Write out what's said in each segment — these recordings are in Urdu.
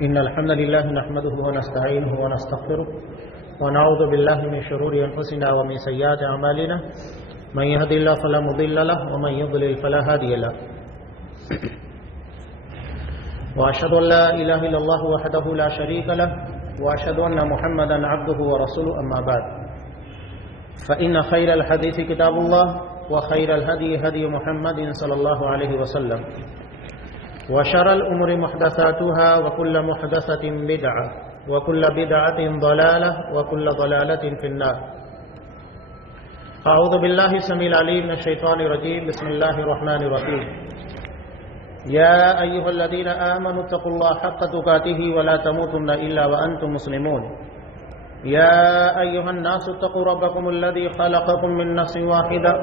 إن الحمد لله نحمده ونستعينه ونستغفره ونعوذ بالله من شرور أنفسنا ومن سيئات أعمالنا من يهد الله فلا مضل له ومن يضلل فلا هادي له وأشهد أن لا إله إلا الله وحده لا شريك له وأشهد أن محمدا عبده ورسوله أما بعد فإن خير الحديث كتاب الله وخير الهدي هدي محمد صلى الله عليه وسلم وشر الأمور محدثاتها وكل محدثة بدعة وكل بدعة ضلالة وكل ضلالة في النار. أعوذ بالله السميع العليم من الشيطان الرجيم. بسم الله الرحمن الرحيم. يا أيها الذين آمنوا اتقوا الله حق تقاته ولا تموتن إلا وأنتم مسلمون. يا أيها الناس اتقوا ربكم الذي خلقكم من نفس واحدة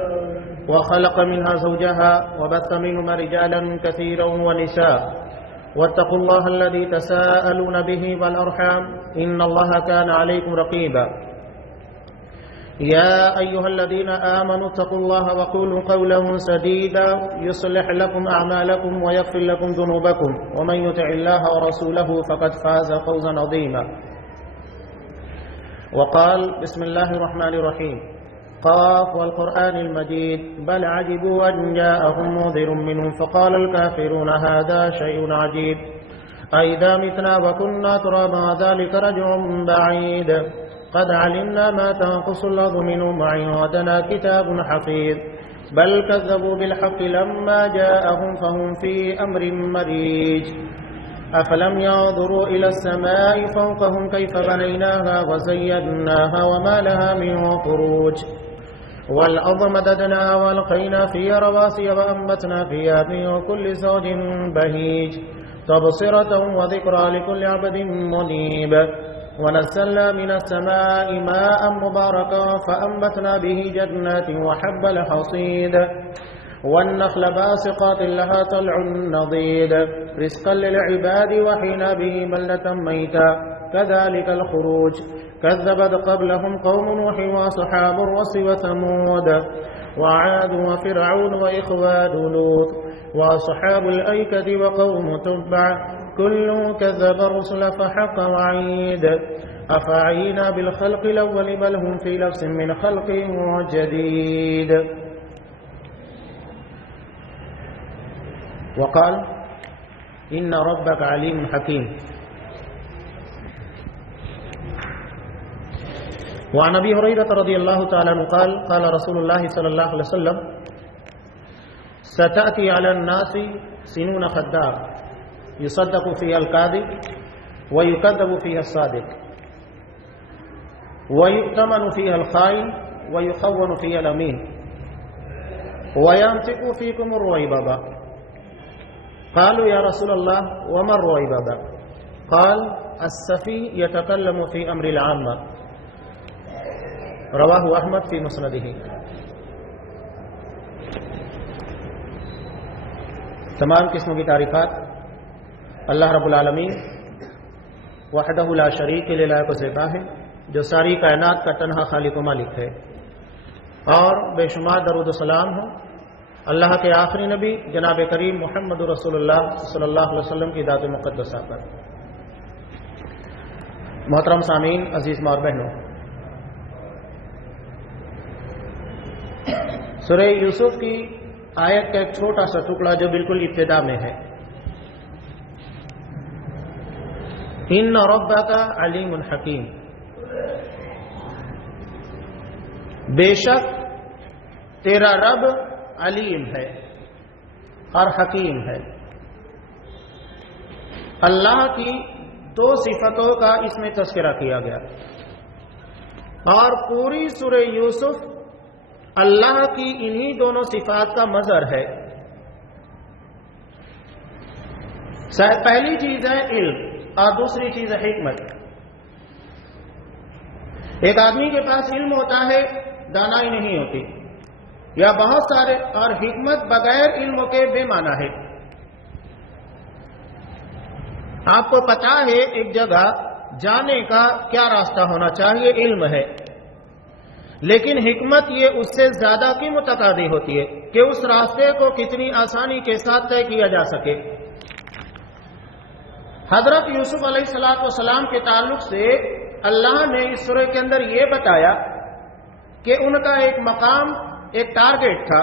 وخلق منها زوجها وبث منهما رجالا كثيرا ونساء واتقوا الله الذي تساءلون به والأرحام إن الله كان عليكم رقيبا. يا أيها الذين آمنوا اتقوا الله وقولوا قولا سديدا يصلح لكم أعمالكم ويغفر لكم ذنوبكم ومن يطع الله ورسوله فقد فاز فوزا عظيما. وقال بسم الله الرحمن الرحيم قاف والقرآن المجيد بل عجبوا أن جاءهم منذر منهم فقال الكافرون هذا شيء عجيب أئذا متنا وكنا ترابا ذلك رجع بعيد قد علمنا ما تنقص الأرض منهم وعندنا كتاب حفيظ بل كذبوا بالحق لما جاءهم فهم في أمر مريج أفلم ينظروا إلى السماء فوقهم كيف بنيناها وزيناها وما لها من فروج والأرض مددناها وألقينا فيها رواسي وأنبتنا فيها من كل زوج بهيج تبصرة وذكرى لكل عبد منيب ونزلنا من السماء ماء مباركا فأنبتنا به جنات وحب الحصيد والنخل باسقات لها طلع نضيد رزقا للعباد وحينا به بلدة ميتا كذلك الخروج كذبت قبلهم قوم نوح وأصحاب الرس وثمود وعاد وفرعون وإخوان لوط وأصحاب الأيكة وقوم تبع كل كذب الرسل فحق وعيد أفعينا بالخلق الأول بل هم في لبس من خلق جديد. وقال إن ربك عليم حكيم. وعن أبي هريرة رضي الله تعالى عنه قال قال رسول الله صلى الله عليه وسلم ستأتي على الناس سنون خداع يصدق فيها الكاذب ويكذب فيها الصادق ويؤتمن فيها الخائن ويخون فيها الأمين وينطق فيكم الرويبضة. قالوا يا رسول الله وما الرويبضة؟ قال السفي يتكلم في أمر العامة. رواہ احمد فی مسندہ. تمام قسموں کی تعریفات اللہ رب العالمین وحدہ لا شریک کے لائق و زیبا ہے جو ساری کائنات کا تنہا خالق و مالک ہے، اور بے شمار درود و سلام ہو اللہ کے آخری نبی جناب کریم محمد رسول اللہ صلی اللہ علیہ وسلم کی ذات مقدسہ پر. محترم سامعین، عزیز ماں اور بہنوں، سورہ یوسف کی آیت کا ایک چھوٹا سا ٹکڑا جو بالکل ابتدا میں ہے، ان ربک علیم حکیم، بے شک تیرا رب علیم ہے اور حکیم ہے. اللہ کی دو صفتوں کا اس میں تذکرہ کیا گیا اور پوری سورہ یوسف اللہ کی انہی دونوں صفات کا مظہر ہے. پہلی چیز ہے علم اور دوسری چیز ہے حکمت. ایک آدمی کے پاس علم ہوتا ہے دانائی نہیں ہوتی، یا بہت سارے اور حکمت بغیر علم کے بے معنی ہے۔ آپ کو پتا ہے ایک جگہ جانے کا کیا راستہ ہونا چاہیے، علم ہے، لیکن حکمت یہ اس سے زیادہ کی متقاضی ہوتی ہے کہ اس راستے کو کتنی آسانی کے ساتھ طے کیا جا سکے۔ حضرت یوسف علیہ السلام کے تعلق سے اللہ نے اس سورہ کے اندر یہ بتایا کہ ان کا ایک مقام، ایک ٹارگٹ تھا،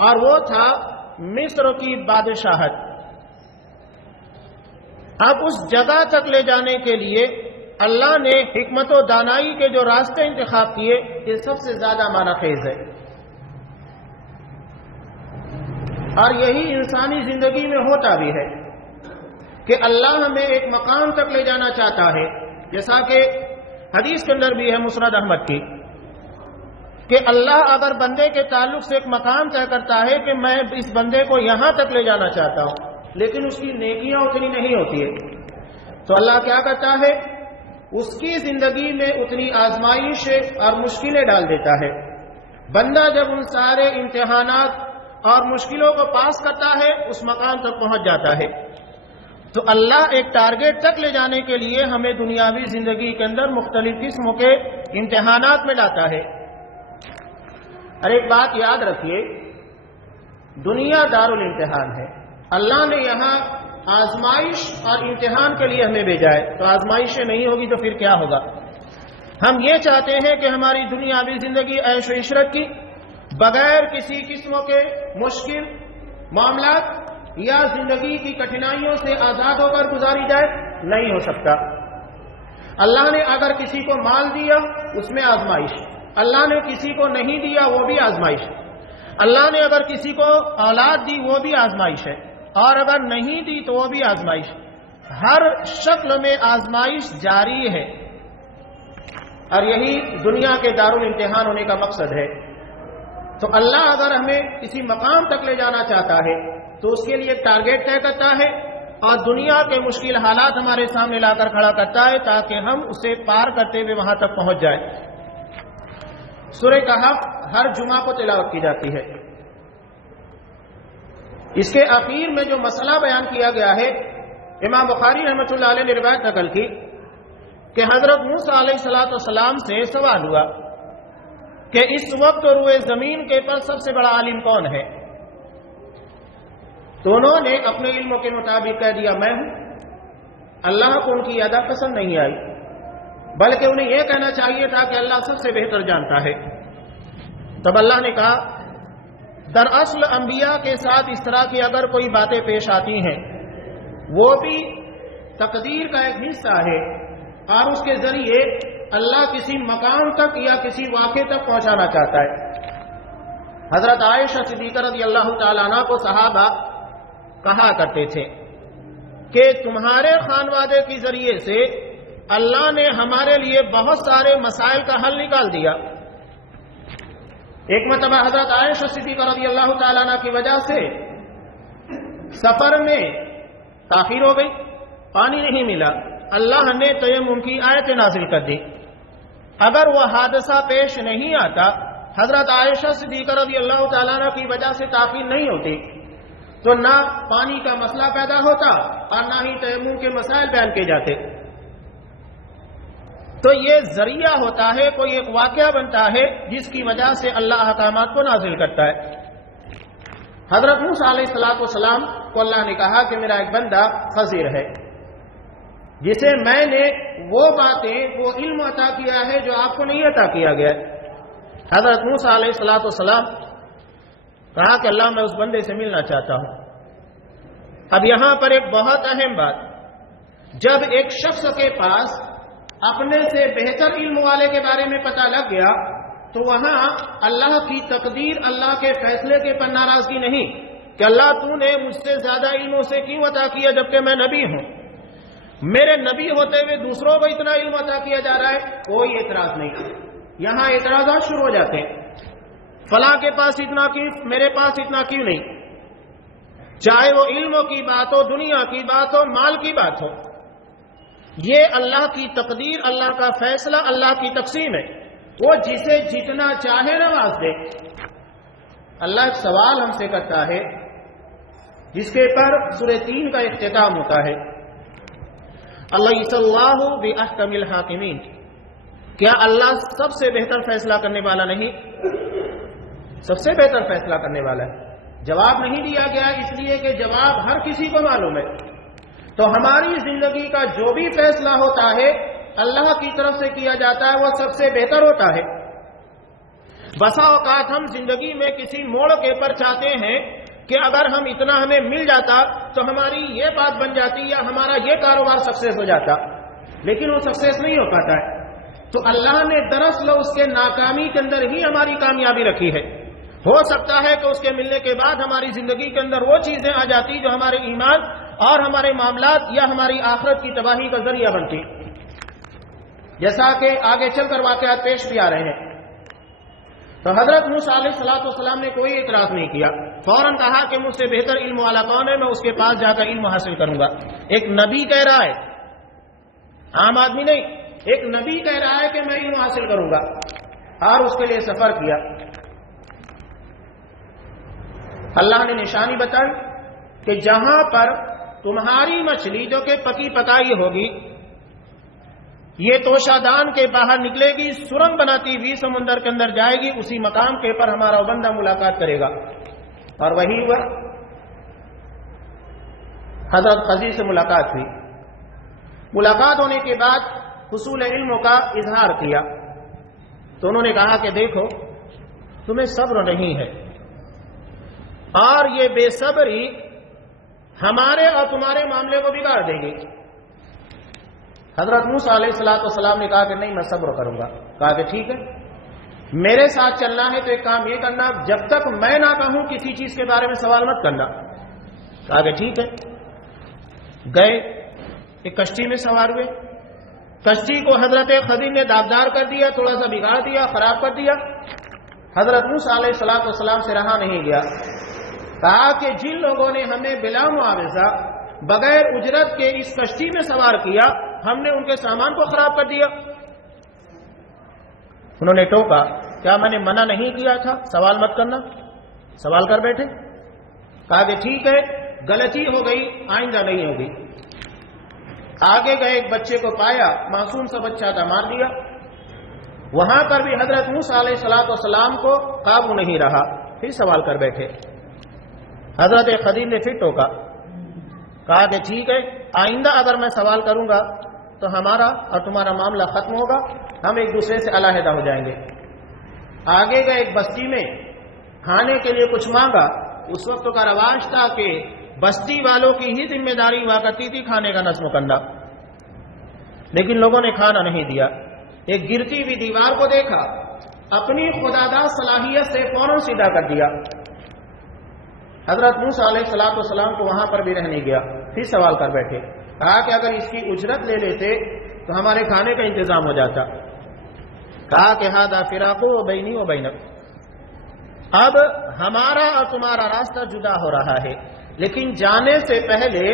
اور وہ تھا مصر کی بادشاہت۔ اب اس جگہ تک لے جانے کے لیے اللہ نے حکمت و دانائی کے جو راستے انتخاب کیے، یہ سب سے زیادہ معنی خیز ہے، اور یہی انسانی زندگی میں ہوتا بھی ہے کہ اللہ ہمیں ایک مقام تک لے جانا چاہتا ہے، جیسا کہ حدیث کے اندر بھی ہے مسند احمد کی، کہ اللہ اگر بندے کے تعلق سے ایک مقام طے کرتا ہے کہ میں اس بندے کو یہاں تک لے جانا چاہتا ہوں، لیکن اس کی نیکیاں اتنی نہیں ہوتی ہے، تو اللہ کیا کرتا ہے، اس کی زندگی میں اتنی آزمائشیں اور مشکلیں ڈال دیتا ہے۔ بندہ جب ان سارے امتحانات اور مشکلوں کو پاس کرتا ہے، اس مقام تک پہنچ جاتا ہے۔ تو اللہ ایک ٹارگٹ تک لے جانے کے لیے ہمیں دنیاوی زندگی کے اندر مختلف قسموں کے امتحانات میں لاتا ہے۔ اور ایک بات یاد رکھیے، دنیا دارالامتحان ہے، اللہ نے یہاں آزمائش اور امتحان کے لیے ہمیں بھیجا ہے، تو آزمائشیں نہیں ہوگی تو پھر کیا ہوگا؟ ہم یہ چاہتے ہیں کہ ہماری دنیاوی زندگی عیش و عشرت کی، بغیر کسی قسموں کے مشکل معاملات یا زندگی کی کٹھنائیوں سے آزاد ہو کر گزاری جائے، نہیں ہو سکتا۔ اللہ نے اگر کسی کو مال دیا، اس میں آزمائش، اللہ نے کسی کو نہیں دیا، وہ بھی آزمائش، اللہ نے اگر کسی کو اولاد دی، وہ بھی آزمائش ہے، اور اگر نہیں دی تو وہ بھی آزمائش، ہر شکل میں آزمائش جاری ہے، اور یہی دنیا کے دارالامتحان ہونے کا مقصد ہے۔ تو اللہ اگر ہمیں کسی مقام تک لے جانا چاہتا ہے تو اس کے لیے ٹارگٹ طے کرتا ہے، اور دنیا کے مشکل حالات ہمارے سامنے لا کر کھڑا کرتا ہے تاکہ ہم اسے پار کرتے ہوئے وہاں تک پہنچ جائیں۔ سورہ کہف ہر جمعہ کو تلاوت کی جاتی ہے۔ اس کے اخیر میں جو مسئلہ بیان کیا گیا ہے، امام بخاری رحمۃ اللہ علیہ نے روایت نقل کی کہ حضرت موسیٰ علیہ السلام سے سوال ہوا کہ اس وقت روئے زمین کے پر سب سے بڑا عالم کون ہے؟ تو انہوں نے اپنے علموں کے مطابق کہہ دیا میں ہوں۔ اللہ کو ان کی ادا پسند نہیں آئی، بلکہ انہیں یہ کہنا چاہیے تھا کہ اللہ سب سے بہتر جانتا ہے۔ تب اللہ نے کہا دراصل انبیاء کے ساتھ اس طرح کی اگر کوئی باتیں پیش آتی ہیں، وہ بھی تقدیر کا ایک حصہ ہے، اور اس کے ذریعے اللہ کسی مقام تک یا کسی واقعے تک پہنچانا چاہتا ہے۔ حضرت عائشہ صدیقہ رضی اللہ تعالیٰ عنہ کو صحابہ کہا کرتے تھے کہ تمہارے خانوادے کے ذریعے سے اللہ نے ہمارے لیے بہت سارے مسائل کا حل نکال دیا۔ ایک مرتبہ حضرت عائشہ صدیقہ رضی اللہ تعالیٰ عنہ کی وجہ سے سفر میں تاخیر ہو گئی، پانی نہیں ملا، اللہ نے تیمم کی آیت نازل کر دی۔ اگر وہ حادثہ پیش نہیں آتا، حضرت عائشہ صدیقہ رضی اللہ تعالیٰ عنہ کی وجہ سے تاخیر نہیں ہوتی، تو نہ پانی کا مسئلہ پیدا ہوتا اور نہ ہی تیمم کے مسائل بیان کیے جاتے۔ تو یہ ذریعہ ہوتا ہے، کوئی ایک واقعہ بنتا ہے جس کی وجہ سے اللہ احکامات کو نازل کرتا ہے۔ حضرت موسیٰ علیہ السلام کو اللہ نے کہا کہ میرا ایک بندہ خضر ہے، جسے میں نے وہ باتیں، وہ علم عطا کیا ہے جو آپ کو نہیں عطا کیا گیا ہے۔ حضرت موسیٰ علیہ السلام کہا کہ اللہ میں اس بندے سے ملنا چاہتا ہوں۔ اب یہاں پر ایک بہت اہم بات، جب ایک شخص کے پاس اپنے سے بہتر علم والے کے بارے میں پتہ لگ گیا تو وہاں اللہ کی تقدیر، اللہ کے فیصلے کے پر ناراضگی نہیں کہ اللہ تو نے مجھ سے زیادہ علم اسے کیوں عطا کیا جبکہ میں نبی ہوں، میرے نبی ہوتے ہوئے دوسروں کو اتنا علم عطا کیا جا رہا ہے، کوئی اعتراض نہیں۔ یہاں اعتراضات شروع ہو جاتے ہیں، فلاں کے پاس اتنا کیوں، میرے پاس اتنا کیوں نہیں، چاہے وہ علم کی بات ہو، دنیا کی بات ہو، مال کی بات ہو، یہ اللہ کی تقدیر، اللہ کا فیصلہ، اللہ کی تقسیم ہے۔ وہ جسے جتنا چاہے نواز دے۔ اللہ ایک سوال ہم سے کرتا ہے جس کے پر سورہ 3 کا اختتام ہوتا ہے، الیس اللہ باحکم الحاکمین، کیا اللہ سب سے بہتر فیصلہ کرنے والا نہیں؟ سب سے بہتر فیصلہ کرنے والا ہے۔ جواب نہیں دیا گیا اس لیے کہ جواب ہر کسی کو معلوم ہے۔ تو ہماری زندگی کا جو بھی فیصلہ ہوتا ہے اللہ کی طرف سے کیا جاتا ہے، وہ سب سے بہتر ہوتا ہے۔ بسا اوقات ہم زندگی میں کسی موڑ کے پر چاہتے ہیں کہ اگر ہم اتنا ہمیں مل جاتا تو ہماری یہ بات بن جاتی یا ہمارا یہ کاروبار سکسیس ہو جاتا، لیکن وہ سکسیس نہیں ہو پاتا ہے۔ تو اللہ نے دراصل اس کے ناکامی کے اندر ہی ہماری کامیابی رکھی ہے۔ ہو سکتا ہے کہ اس کے ملنے کے بعد ہماری زندگی کے اندر وہ چیزیں آ جاتی جو ہمارے ایمان اور ہمارے معاملات یا ہماری آخرت کی تباہی کا ذریعہ بنتی، جیسا کہ آگے چل کر واقعات پیش بھی آ رہے ہیں۔ تو حضرت موسیٰ علیہ السلام نے کوئی اعتراض نہیں کیا، فوراً کہا کہ مجھ سے بہتر علم والا کون ہے، میں اس کے پاس جا کر علم حاصل کروں گا۔ ایک نبی کہہ رہا ہے، عام آدمی نہیں، ایک نبی کہہ رہا ہے کہ میں علم حاصل کروں گا، اور اس کے لیے سفر کیا۔ اللہ نے نشانی بتائی کہ جہاں پر تمہاری مچھلی جو کہ پکی پکائی ہوگی یہ توشہ دان کے باہر نکلے گی، سرنگ بناتی ہوئی سمندر کے اندر جائے گی، اسی مقام کے پر ہمارا بندہ ملاقات کرے گا۔ اور وہی ہوا، حضرت خضر سے ملاقات ہوئی۔ ملاقات ہونے کے بعد حصول علم کا اظہار کیا تو انہوں نے کہا کہ دیکھو تمہیں صبر نہیں ہے، اور یہ بے صبری ہمارے اور تمہارے معاملے کو بگاڑ دے گی۔ حضرت موسیٰ علیہ السلام نے کہا کہ نہیں، میں صبر کروں گا۔ کہا کہ ٹھیک ہے، میرے ساتھ چلنا ہے تو ایک کام یہ کرنا، جب تک میں نہ کہوں کسی چیز کے بارے میں سوال مت کرنا۔ کہا کہ ٹھیک ہے۔ گئے، ایک کشتی میں سوار ہوئے، کشتی کو حضرت خضر نے داغدار کر دیا، تھوڑا سا بگاڑ دیا، خراب کر دیا۔ حضرت موسیٰ علیہ السلام سے رہا نہیں گیا، کہا کہ جن لوگوں نے ہمیں بلا معاوضہ بغیر اجرت کے اس کشتی میں سوار کیا، ہم نے ان کے سامان کو خراب کر دیا۔ انہوں نے ٹوکا، کیا میں نے منع نہیں کیا تھا سوال مت کرنا؟ سوال کر بیٹھے۔ کہا کہ ٹھیک ہے، غلطی ہو گئی، آئندہ نہیں ہوگی۔ آگے گئے، ایک بچے کو پایا، معصوم سا بچہ تھا، مار دیا۔ وہاں پر بھی حضرت موسیٰ علیہ السلام کو قابو نہیں رہا، پھر سوال کر بیٹھے۔ حضرت خضر نے پھر ٹوکا، کہا کہ ٹھیک ہے، آئندہ اگر میں سوال کروں گا تو ہمارا اور تمہارا معاملہ ختم ہوگا، ہم ایک دوسرے سے علیحدہ ہو جائیں گے۔ آگے گئے، ایک بستی میں کھانے کے لیے کچھ مانگا۔ اس وقت کا رواج تھا کہ بستی والوں کی ہی ذمہ داری ہوا کرتی تھی کھانے کا نظم کرنا، لیکن لوگوں نے کھانا نہیں دیا۔ ایک گرتی ہوئی دیوار کو دیکھا، اپنی خداداد صلاحیت سے فوراً سیدھا کر دیا۔ حضرت موسیٰ علیہ السلام کو وہاں پر بھی رہنے گیا، پھر سوال کر بیٹھے۔ کہا کہ اگر اس کی اجرت لے لیتے تو ہمارے کھانے کا انتظام ہو جاتا۔ کہا کہ ھذا فراق بینی و بینک، اب ہمارا اور تمہارا راستہ جدا ہو رہا ہے، لیکن جانے سے پہلے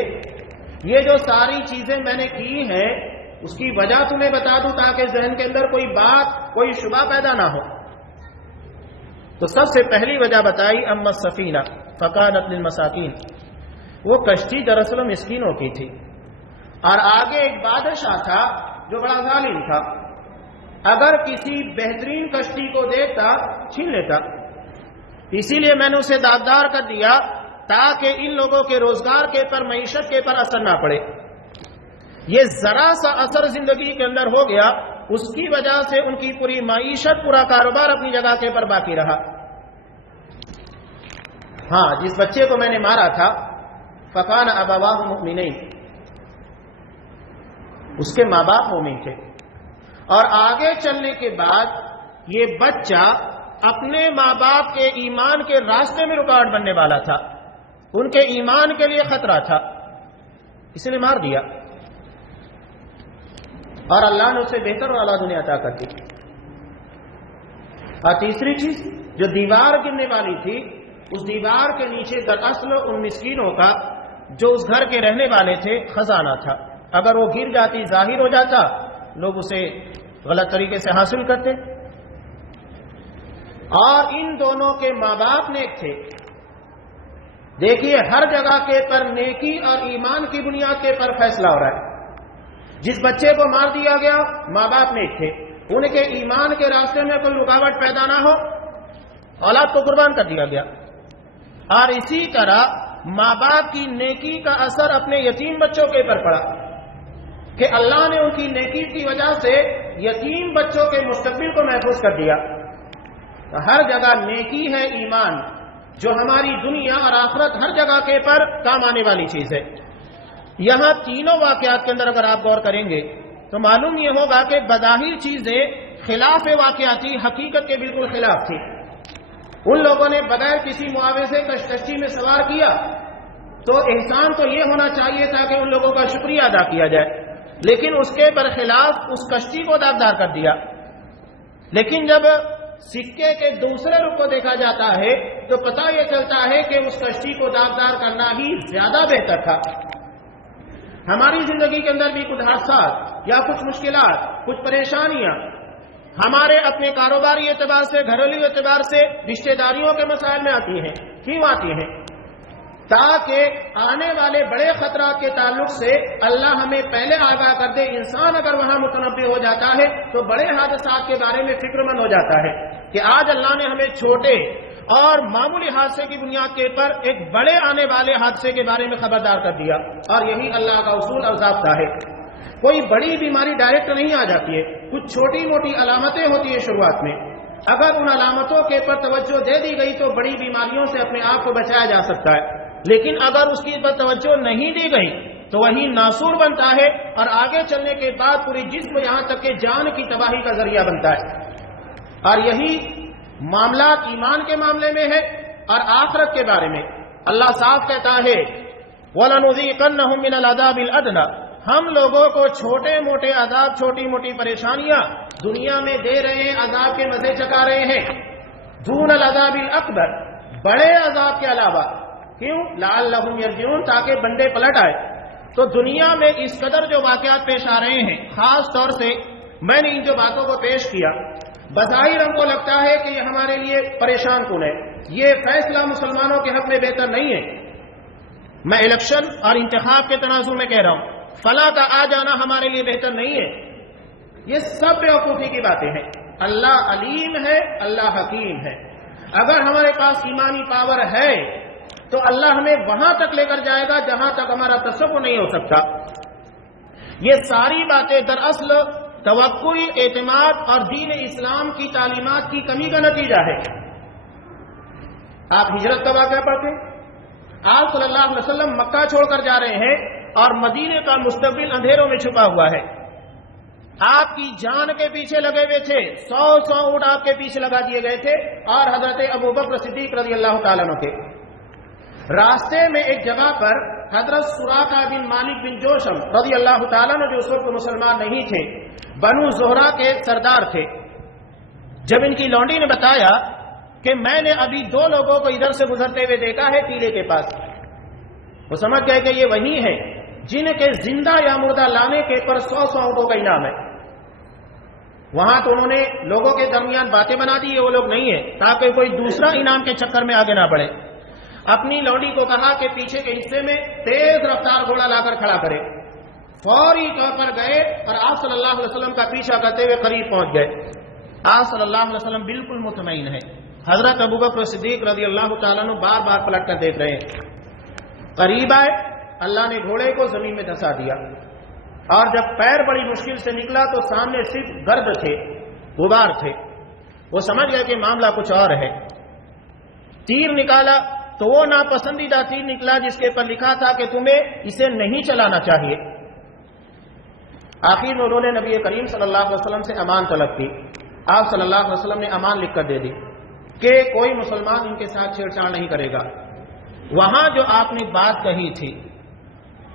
یہ جو ساری چیزیں میں نے کی ہیں اس کی وجہ تمہیں بتا دوں تاکہ ذہن کے اندر کوئی بات، کوئی شبہ پیدا نہ ہو۔ تو سب سے پہلی وجہ بتائی، اما السفینہ فکانت للمساکین، وہ کشتی دراصل مسکینوں کی تھی، اور آگے ایک بادشاہ تھا جو بڑا ظالم تھا، اگر کسی بہترین کشتی کو دیکھتا چھین لیتا، اسی لیے میں نے اسے داغدار کر دیا تاکہ ان لوگوں کے روزگار کے پر، معیشت کے پر اثر نہ پڑے۔ یہ ذرا سا اثر زندگی کے اندر ہو گیا، اس کی وجہ سے ان کی پوری معیشت، پورا کاروبار اپنی جگہ کے پر باقی رہا۔ ہاں، جس بچے کو میں نے مارا تھا، فکان ابواہ مؤمنین، اس کے ماں باپ مومن تھے، اور آگے چلنے کے بعد یہ بچہ اپنے ماں باپ کے ایمان کے راستے میں رکاوٹ بننے والا تھا، ان کے ایمان کے لیے خطرہ تھا، اس نے مار دیا، اور اللہ نے اسے بہتر والا دنیا عطا کر دی۔ اور تیسری چیز، جو دیوار گرنے والی تھی، اس دیوار کے نیچے دراصل ان مسکینوں کا جو اس گھر کے رہنے والے تھے خزانہ تھا، اگر وہ گر جاتی، ظاہر ہو جاتا، لوگ اسے غلط طریقے سے حاصل کرتے۔ اور ان دونوں کے ماں باپ نیک تھے۔ دیکھیے ہر جگہ کے پر نیکی اور ایمان کی بنیاد کے پر فیصلہ ہو رہا ہے۔ جس بچے کو مار دیا گیا ماں باپ نیک تھے، ان کے ایمان کے راستے میں کوئی رکاوٹ پیدا نہ ہو، اولاد کو قربان کر دیا گیا۔ اور اسی طرح ماں باپ کی نیکی کا اثر اپنے یتیم بچوں کے پر پڑا کہ اللہ نے ان کی نیکی کی وجہ سے یتیم بچوں کے مستقبل کو محفوظ کر دیا۔ ہر جگہ نیکی ہے ایمان، جو ہماری دنیا اور آخرت ہر جگہ کے پر کام آنے والی چیز ہے۔ یہاں تینوں واقعات کے اندر اگر آپ غور کریں گے تو معلوم یہ ہوگا کہ بظاہر چیزیں خلاف واقعاتی حقیقت کے بالکل خلاف تھی۔ ان لوگوں نے بغیر کسی معاوضے کشتی میں سوار کیا تو احسان تو یہ ہونا چاہیے تھا کہ ان لوگوں کا شکریہ ادا کیا جائے، لیکن اس کے برخلاف اس کشتی کو داغدار کر دیا۔ لیکن جب سکے کے دوسرے رخ کو دیکھا جاتا ہے تو پتہ یہ چلتا ہے کہ اس کشتی کو داغدار کرنا ہی زیادہ بہتر تھا۔ ہماری زندگی کے اندر بھی کچھ حادثات یا کچھ مشکلات، کچھ پریشانیاں ہمارے اپنے کاروباری اعتبار سے، گھریلو اعتبار سے، رشتہ داریوں کے مسائل میں آتی ہیں۔ کیوں آتی ہیں؟ تاکہ آنے والے بڑے خطرات کے تعلق سے اللہ ہمیں پہلے آگاہ کر دے۔ انسان اگر وہاں متنبع ہو جاتا ہے تو بڑے حادثات کے بارے میں فکر مند ہو جاتا ہے کہ آج اللہ نے ہمیں چھوٹے اور معمولی حادثے کی بنیاد کے پر ایک بڑے آنے والے حادثے کے بارے میں خبردار کر دیا۔ اور یہی اللہ کا اصول اور ضابطہ ہے۔ کوئی بڑی بیماری ڈائریکٹ نہیں آ جاتی ہے، کچھ چھوٹی موٹی علامتیں ہوتی ہیں شروعات میں۔ اگر ان علامتوں کے پر توجہ دے دی گئی تو بڑی بیماریوں سے اپنے آپ کو بچایا جا سکتا ہے، لیکن اگر اس کی پر توجہ نہیں دی گئی تو وہی ناسور بنتا ہے اور آگے چلنے کے بعد پوری جسم یہاں تک کہ جان کی تباہی کا ذریعہ بنتا ہے۔ اور یہی معاملات ایمان کے معاملے میں ہے اور آخرت کے بارے میں۔ اللہ صاف کہتا ہے وَلَنُذِيقَنَّهُم مِّنَ الْعَذَابِ الْأَدْنَىٰ، ہم لوگوں کو چھوٹے موٹے عذاب، چھوٹی موٹی پریشانیاں دنیا میں دے رہے ہیں، عذاب کے مزے چکا رہے ہیں، دون العذاب الاکبر، بڑے عذاب کے علاوہ۔ کیوں؟ لعلہم یرجعون، تاکہ بندے پلٹ آئے۔ تو دنیا میں اس قدر جو واقعات پیش آ رہے ہیں، خاص طور سے میں نے ان جو باتوں کو پیش کیا، بظاہر ہم کو لگتا ہے کہ یہ ہمارے لیے پریشان کن ہے، یہ فیصلہ مسلمانوں کے حق میں بہتر نہیں ہے۔ میں الیکشن اور انتخاب کے تناظر میں کہہ رہا ہوں فلاں کا آ جانا ہمارے لیے بہتر نہیں ہے، یہ سب بیوقوفی کی باتیں ہیں۔ اللہ علیم ہے، اللہ حکیم ہے۔ اگر ہمارے پاس ایمانی پاور ہے تو اللہ ہمیں وہاں تک لے کر جائے گا جہاں تک ہمارا تصور نہیں ہو سکتا۔ یہ ساری باتیں دراصل توکل، اعتماد اور دین اسلام کی تعلیمات کی کمی کا نتیجہ ہے۔ آپ ہجرت کا واقعہ پڑھتے ہیں، آپ صلی اللہ علیہ وسلم مکہ چھوڑ کر جا رہے ہیں اور مدینے کا مستقبل اندھیروں میں چھپا ہوا ہے۔ آپ کی جان کے پیچھے لگے ہوئے تھے، 100 اونٹ آپ کے پیچھے لگا دیے گئے تھے، اور حضرت ابوبکر صدیق رضی اللہ تعالیٰ عنہ کے راستے میں ایک جگہ پر حضرت سراقہ بن مالک بن جوشم رضی اللہ تعالیٰ عنہ، جو اس وقت مسلمان نہیں تھے، بنو زہرہ کے سردار تھے، جب ان کی لونڈی نے بتایا کہ میں نے ابھی 2 لوگوں کو ادھر سے گزرتے ہوئے دیکھا ہے ٹیلے کے پاس، وہ سمجھ گئے کہ یہ وہی ہیں جن کے زندہ یا مردہ لانے کے پر 100 اونٹوں کا انعام ہے۔ وہاں تو انہوں نے لوگوں کے درمیان باتیں بنا دی، وہ لوگ نہیں ہیں، تاکہ کوئی دوسرا انعام کے چکر میں آگے نہ بڑھے۔ اپنی لونڈی کو کہا کہ پیچھے کے حصے میں تیز رفتار گھوڑا لا کر کھڑا کرے۔ فوری طور پر گئے اور آپ صلی اللہ علیہ وسلم کا پیچھا کرتے ہوئے قریب پہنچ گئے۔ آپ صلی اللہ علیہ وسلم بالکل مطمئن ہے۔ حضرت ابوبکر صدیق رضی اللہ تعالیٰ عنہ بار بار پلٹ کر دیکھ رہے ہیں۔ قریب آئے، اللہ نے گھوڑے کو زمین میں دھسا دیا، اور جب پیر بڑی مشکل سے نکلا تو سامنے صرف گرد تھے، غبار تھے۔ وہ سمجھ گئے کہ معاملہ کچھ اور ہے۔ تیر نکالا تو وہ ناپسندیدہ تیر نکلا جس کے پر لکھا تھا کہ تمہیں اسے نہیں چلانا چاہیے۔ آخر میں انہوں نے نبی کریم صلی اللہ علیہ وسلم سے امان طلب کی۔ آپ صلی اللہ علیہ وسلم نے امان لکھ کر دے دی کہ کوئی مسلمان ان کے ساتھ چھیڑ چھاڑ نہیں کرے گا۔ وہاں جو آپ نے بات کہی تھی،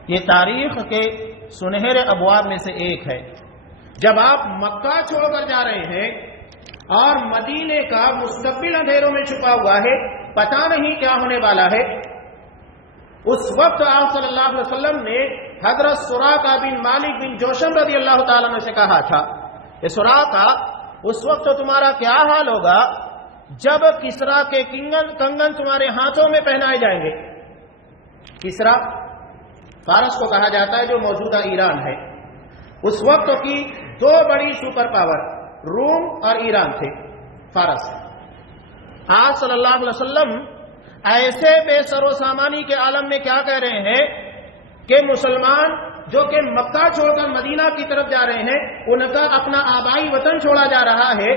یہ تاریخ کے سنہرے ابواب میں سے ایک ہے۔ جب آپ مکہ چھوڑ کر جا رہے ہیں اور مدینے کا مستقبل اندھیروں میں چھپا ہوا ہے، پتہ نہیں کیا ہونے والا ہے، اس وقت آپ صلی اللہ علیہ وسلم نے حضرت سراقہ بن مالک بن جوشم رضی اللہ تعالیٰ عنہ سے کہا تھا کہ سراقہ، اس وقت تمہارا کیا حال ہوگا جب کسرا کے کنگن تمہارے ہاتھوں میں پہنائے جائیں گے. کسرا فارس کو کہا جاتا ہے جو موجودہ ایران ہے. اس وقت کی دو بڑی سپر پاور روم اور ایران تھے. فارس. آج صلی اللہ علیہ وسلم ایسے بے سر و سامانی کے عالم میں کیا کہہ رہے ہیں کہ مسلمان جو کہ مکہ چھوڑ کر مدینہ کی طرف جا رہے ہیں ان کا اپنا آبائی وطن چھوڑا جا رہا ہے.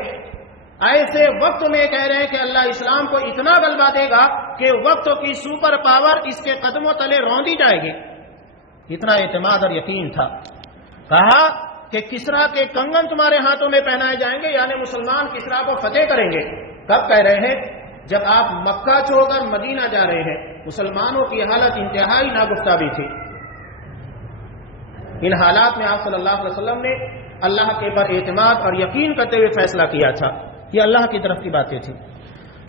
ایسے وقت میں کہہ رہے ہیں کہ اللہ اسلام کو اتنا غلبہ دے گا کہ وقت کی سپر پاور اس کے قدموں تلے روندی جائے گی. اتنا اعتماد اور یقین تھا. کہا کہ کسرا کے کنگن تمہارے ہاتھوں میں پہنائے جائیں گے، یعنی مسلمان کسرا کو فتح کریں گے. کب کہہ رہے ہیں؟ جب آپ مکہ چھوڑ کر مدینہ جا رہے ہیں. مسلمانوں کی حالت انتہائی ناگفتہ بھی تھی. ان حالات میں آپ صلی اللہ علیہ وسلم نے اللہ کے پر اعتماد اور یقین کرتے ہوئے فیصلہ کیا تھا. یہ اللہ کی طرف کی باتیں تھی.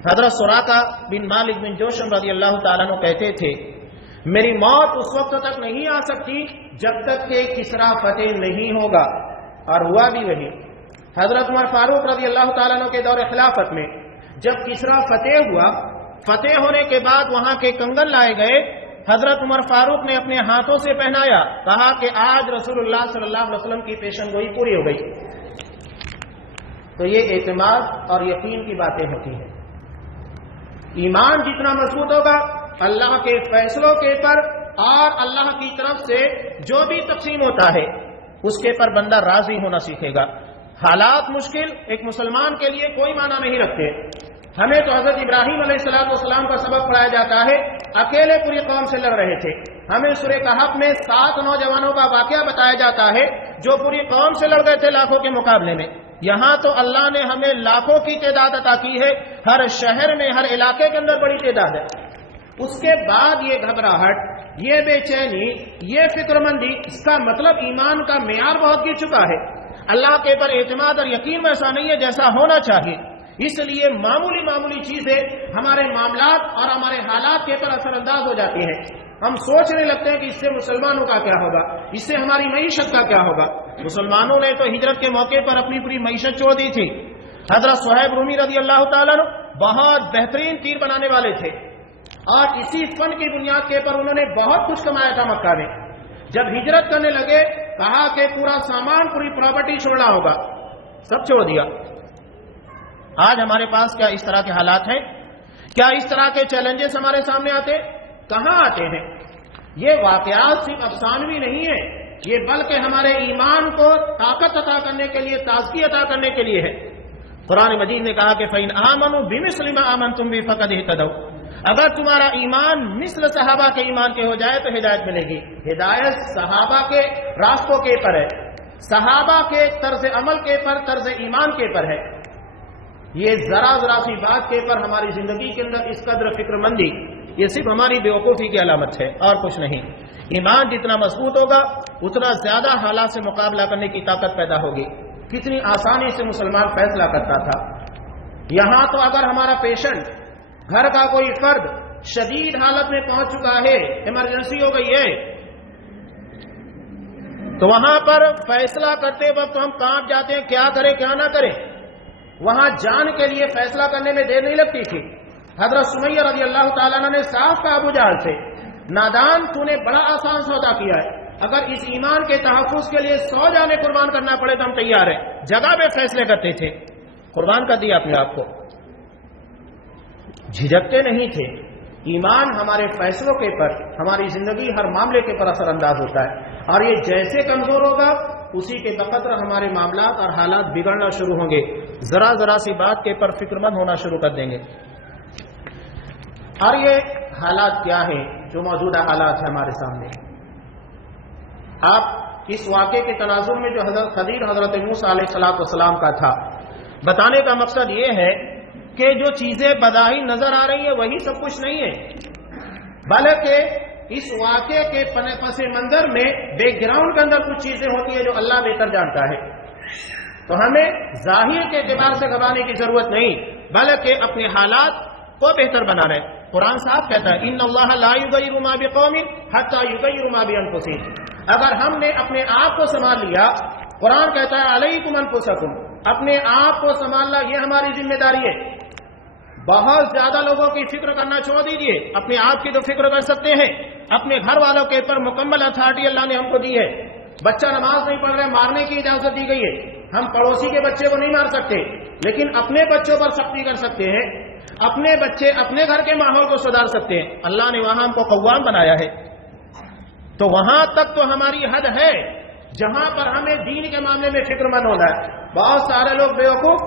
حضرت سراقہ بن مالک بن جوشم رضی اللہ تعالیٰ عنہ کہتے تھے میری موت اس وقت تک نہیں آ سکتی جب تک کہ کسرا فتح نہیں ہوگا، اور ہوا بھی وہی. حضرت عمر فاروق رضی اللہ تعالیٰ عنہ کے دور خلافت میں جب کسرا فتح ہوا، فتح ہونے کے بعد وہاں کے کنگن لائے گئے. حضرت عمر فاروق نے اپنے ہاتھوں سے پہنایا. کہا کہ آج رسول اللہ صلی اللہ علیہ وسلم کی پیشن گوئی پوری ہو گئی. تو یہ اعتماد اور یقین کی باتیں ہوتی ہیں. ایمان جتنا مضبوط ہوگا اللہ کے فیصلوں کے پر اور اللہ کی طرف سے جو بھی تقسیم ہوتا ہے اس کے پر بندہ راضی ہونا سیکھے گا. حالات مشکل ایک مسلمان کے لیے کوئی معنی نہیں رکھتے. ہمیں تو حضرت ابراہیم علیہ السلام کا سبق پڑھایا جاتا ہے. اکیلے پوری قوم سے لڑ رہے تھے. ہمیں سورہ کہف میں 7 نوجوانوں کا واقعہ بتایا جاتا ہے جو پوری قوم سے لڑ گئے تھے لاکھوں کے مقابلے میں. یہاں تو اللہ نے ہمیں لاکھوں کی تعداد عطا کی ہے. ہر شہر میں ہر علاقے کے اندر بڑی تعداد ہے. اس کے بعد یہ گھبراہٹ، یہ بے چینی، یہ فکر مندی، اس کا مطلب ایمان کا معیار بہت گر چکا ہے. اللہ کے پر اعتماد اور یقین ویسا نہیں ہے جیسا ہونا چاہیے. اس لیے معمولی چیزیں ہمارے معاملات اور ہمارے حالات کے پر اثر انداز ہو جاتی ہیں. ہم سوچنے لگتے ہیں کہ اس سے مسلمانوں کا کیا ہوگا، اس سے ہماری معیشت کا کیا ہوگا. مسلمانوں نے تو ہجرت کے موقع پر اپنی پوری معیشت چھوڑ دی تھی. حضرت صہیب رومی رضی اللہ تعالیٰ عنہ بہت بہترین تیر بنانے والے تھے اور اسی فن کی بنیاد کے پر انہوں نے بہت کچھ کمایا تھا مکہ میں. جب ہجرت کرنے لگے کہا کہ پورا سامان، پوری پراپرٹی چھوڑنا ہوگا. سب چھوڑ دیا. آج ہمارے پاس کیا اس طرح کے حالات ہیں؟ کیا اس طرح کے چیلنجز ہمارے سامنے آتے؟ کہاں آتے ہیں؟ یہ واقعات صرف افسانوی نہیں ہے، یہ بلکہ ہمارے ایمان کو طاقت عطا کرنے کے لیے، تازگی عطا کرنے کے لیے ہے. قرآن مجید نے کہا کہ فَإِنْ آمَنُوا بِمِثْلِ مَا آمَنْتُمْ بِهِ فَقَدِ اهْتَدَوْا. اگر تمہارا ایمان مثل صحابہ کے ایمان کے ہو جائے تو ہدایت ملے گی. ہدایت صحابہ کے راستوں کے پر ہے، صحابہ کے طرز عمل کے پر، طرز ایمان کے پر ہے. یہ ذرا سی بات کے پر ہماری زندگی کے اندر اس قدر فکر مندی، یہ صرف ہماری بیوقوفی کی علامت ہے اور کچھ نہیں. ایمان جتنا مضبوط ہوگا اتنا زیادہ حالات سے مقابلہ کرنے کی طاقت پیدا ہوگی. کتنی آسانی سے مسلمان فیصلہ کرتا تھا. یہاں تو اگر ہمارا پیشنٹ، گھر کا کوئی فرد شدید حالت میں پہنچ چکا ہے، ایمرجنسی ہو گئی ہے، تو وہاں پر فیصلہ کرتے وقت ہم کانپ جاتے ہیں کیا کریں کیا نہ کریں. وہاں جان کے لیے فیصلہ کرنے میں دیر نہیں لگتی تھی. حضرت سمیہ رضی اللہ تعالیٰ عنہ نے صاف کہا ابو جہل سے، نادان تو نے بڑا آسان سودا کیا ہے، اگر اس ایمان کے تحفظ کے لیے 100 جانیں قربان کرنا پڑے تو ہم تیار ہیں. جگہ پہ فیصلے کرتے تھے، قربان کر دیا اپنے آپ کو، جھجکتے نہیں تھے. ایمان ہمارے فیصلوں کے پر، ہماری زندگی ہر معاملے کے پر اثر انداز ہوتا ہے، اور یہ جیسے کمزور ہوگا اسی کے بقدر ہمارے معاملات اور حالات بگڑنا شروع ہوں گے. ذرا سی بات کے پر فکر مند ہونا شروع کر دیں گے. اور یہ حالات کیا ہیں جو موجودہ حالات ہیں ہمارے سامنے؟ آپ اس واقعے کے تناظر میں جو حضرت خضر حضرت موسیٰ علیہ السلام کا تھا، بتانے کا مقصد یہ ہے کہ جو چیزیں بظاہر نظر آ رہی ہیں وہی سب کچھ نہیں ہے، بلکہ اس واقعے کے پس منظر میں بیک گراؤنڈ کے اندر کچھ چیزیں ہوتی ہیں جو اللہ بہتر جانتا ہے. تو ہمیں ظاہر کے اعتبار سے گھبرانے کی ضرورت نہیں، بلکہ اپنے حالات کو بہتر بنانا ہے. قرآن صاحب کہتا ہے ان اللہ لا یغیر ما بقوم حتی یغیر ما بانفسہم. اگر ہم نے اپنے آپ کو سنبھال لیا، قرآن کہتا ہے علیکم انفسکم، اپنے آپ کو سنبھالنا یہ ہماری ذمہ داری ہے. بہت زیادہ لوگوں کی فکر کرنا چھوڑ دیجیے، اپنے آپ کی تو فکر کر سکتے ہیں، اپنے گھر والوں کے اوپر مکمل اتھارٹی اللہ نے ہم کو دی ہے۔ بچہ نماز نہیں پڑھ رہا ہے، مارنے کی اجازت دی گئی ہے، ہم پڑوسی کے بچے کو نہیں مار سکتے، لیکن اپنے بچوں پر سختی کر سکتے ہیں، اپنے بچے اپنے گھر کے ماحول کو سدھار سکتے ہیں۔ اللہ نے وہاں ہم کو قوام بنایا ہے، تو وہاں تک تو ہماری حد ہے جہاں پر ہمیں دین کے معاملے میں فکر مند ہونا ہے۔ بہت سارے لوگ بیوقوف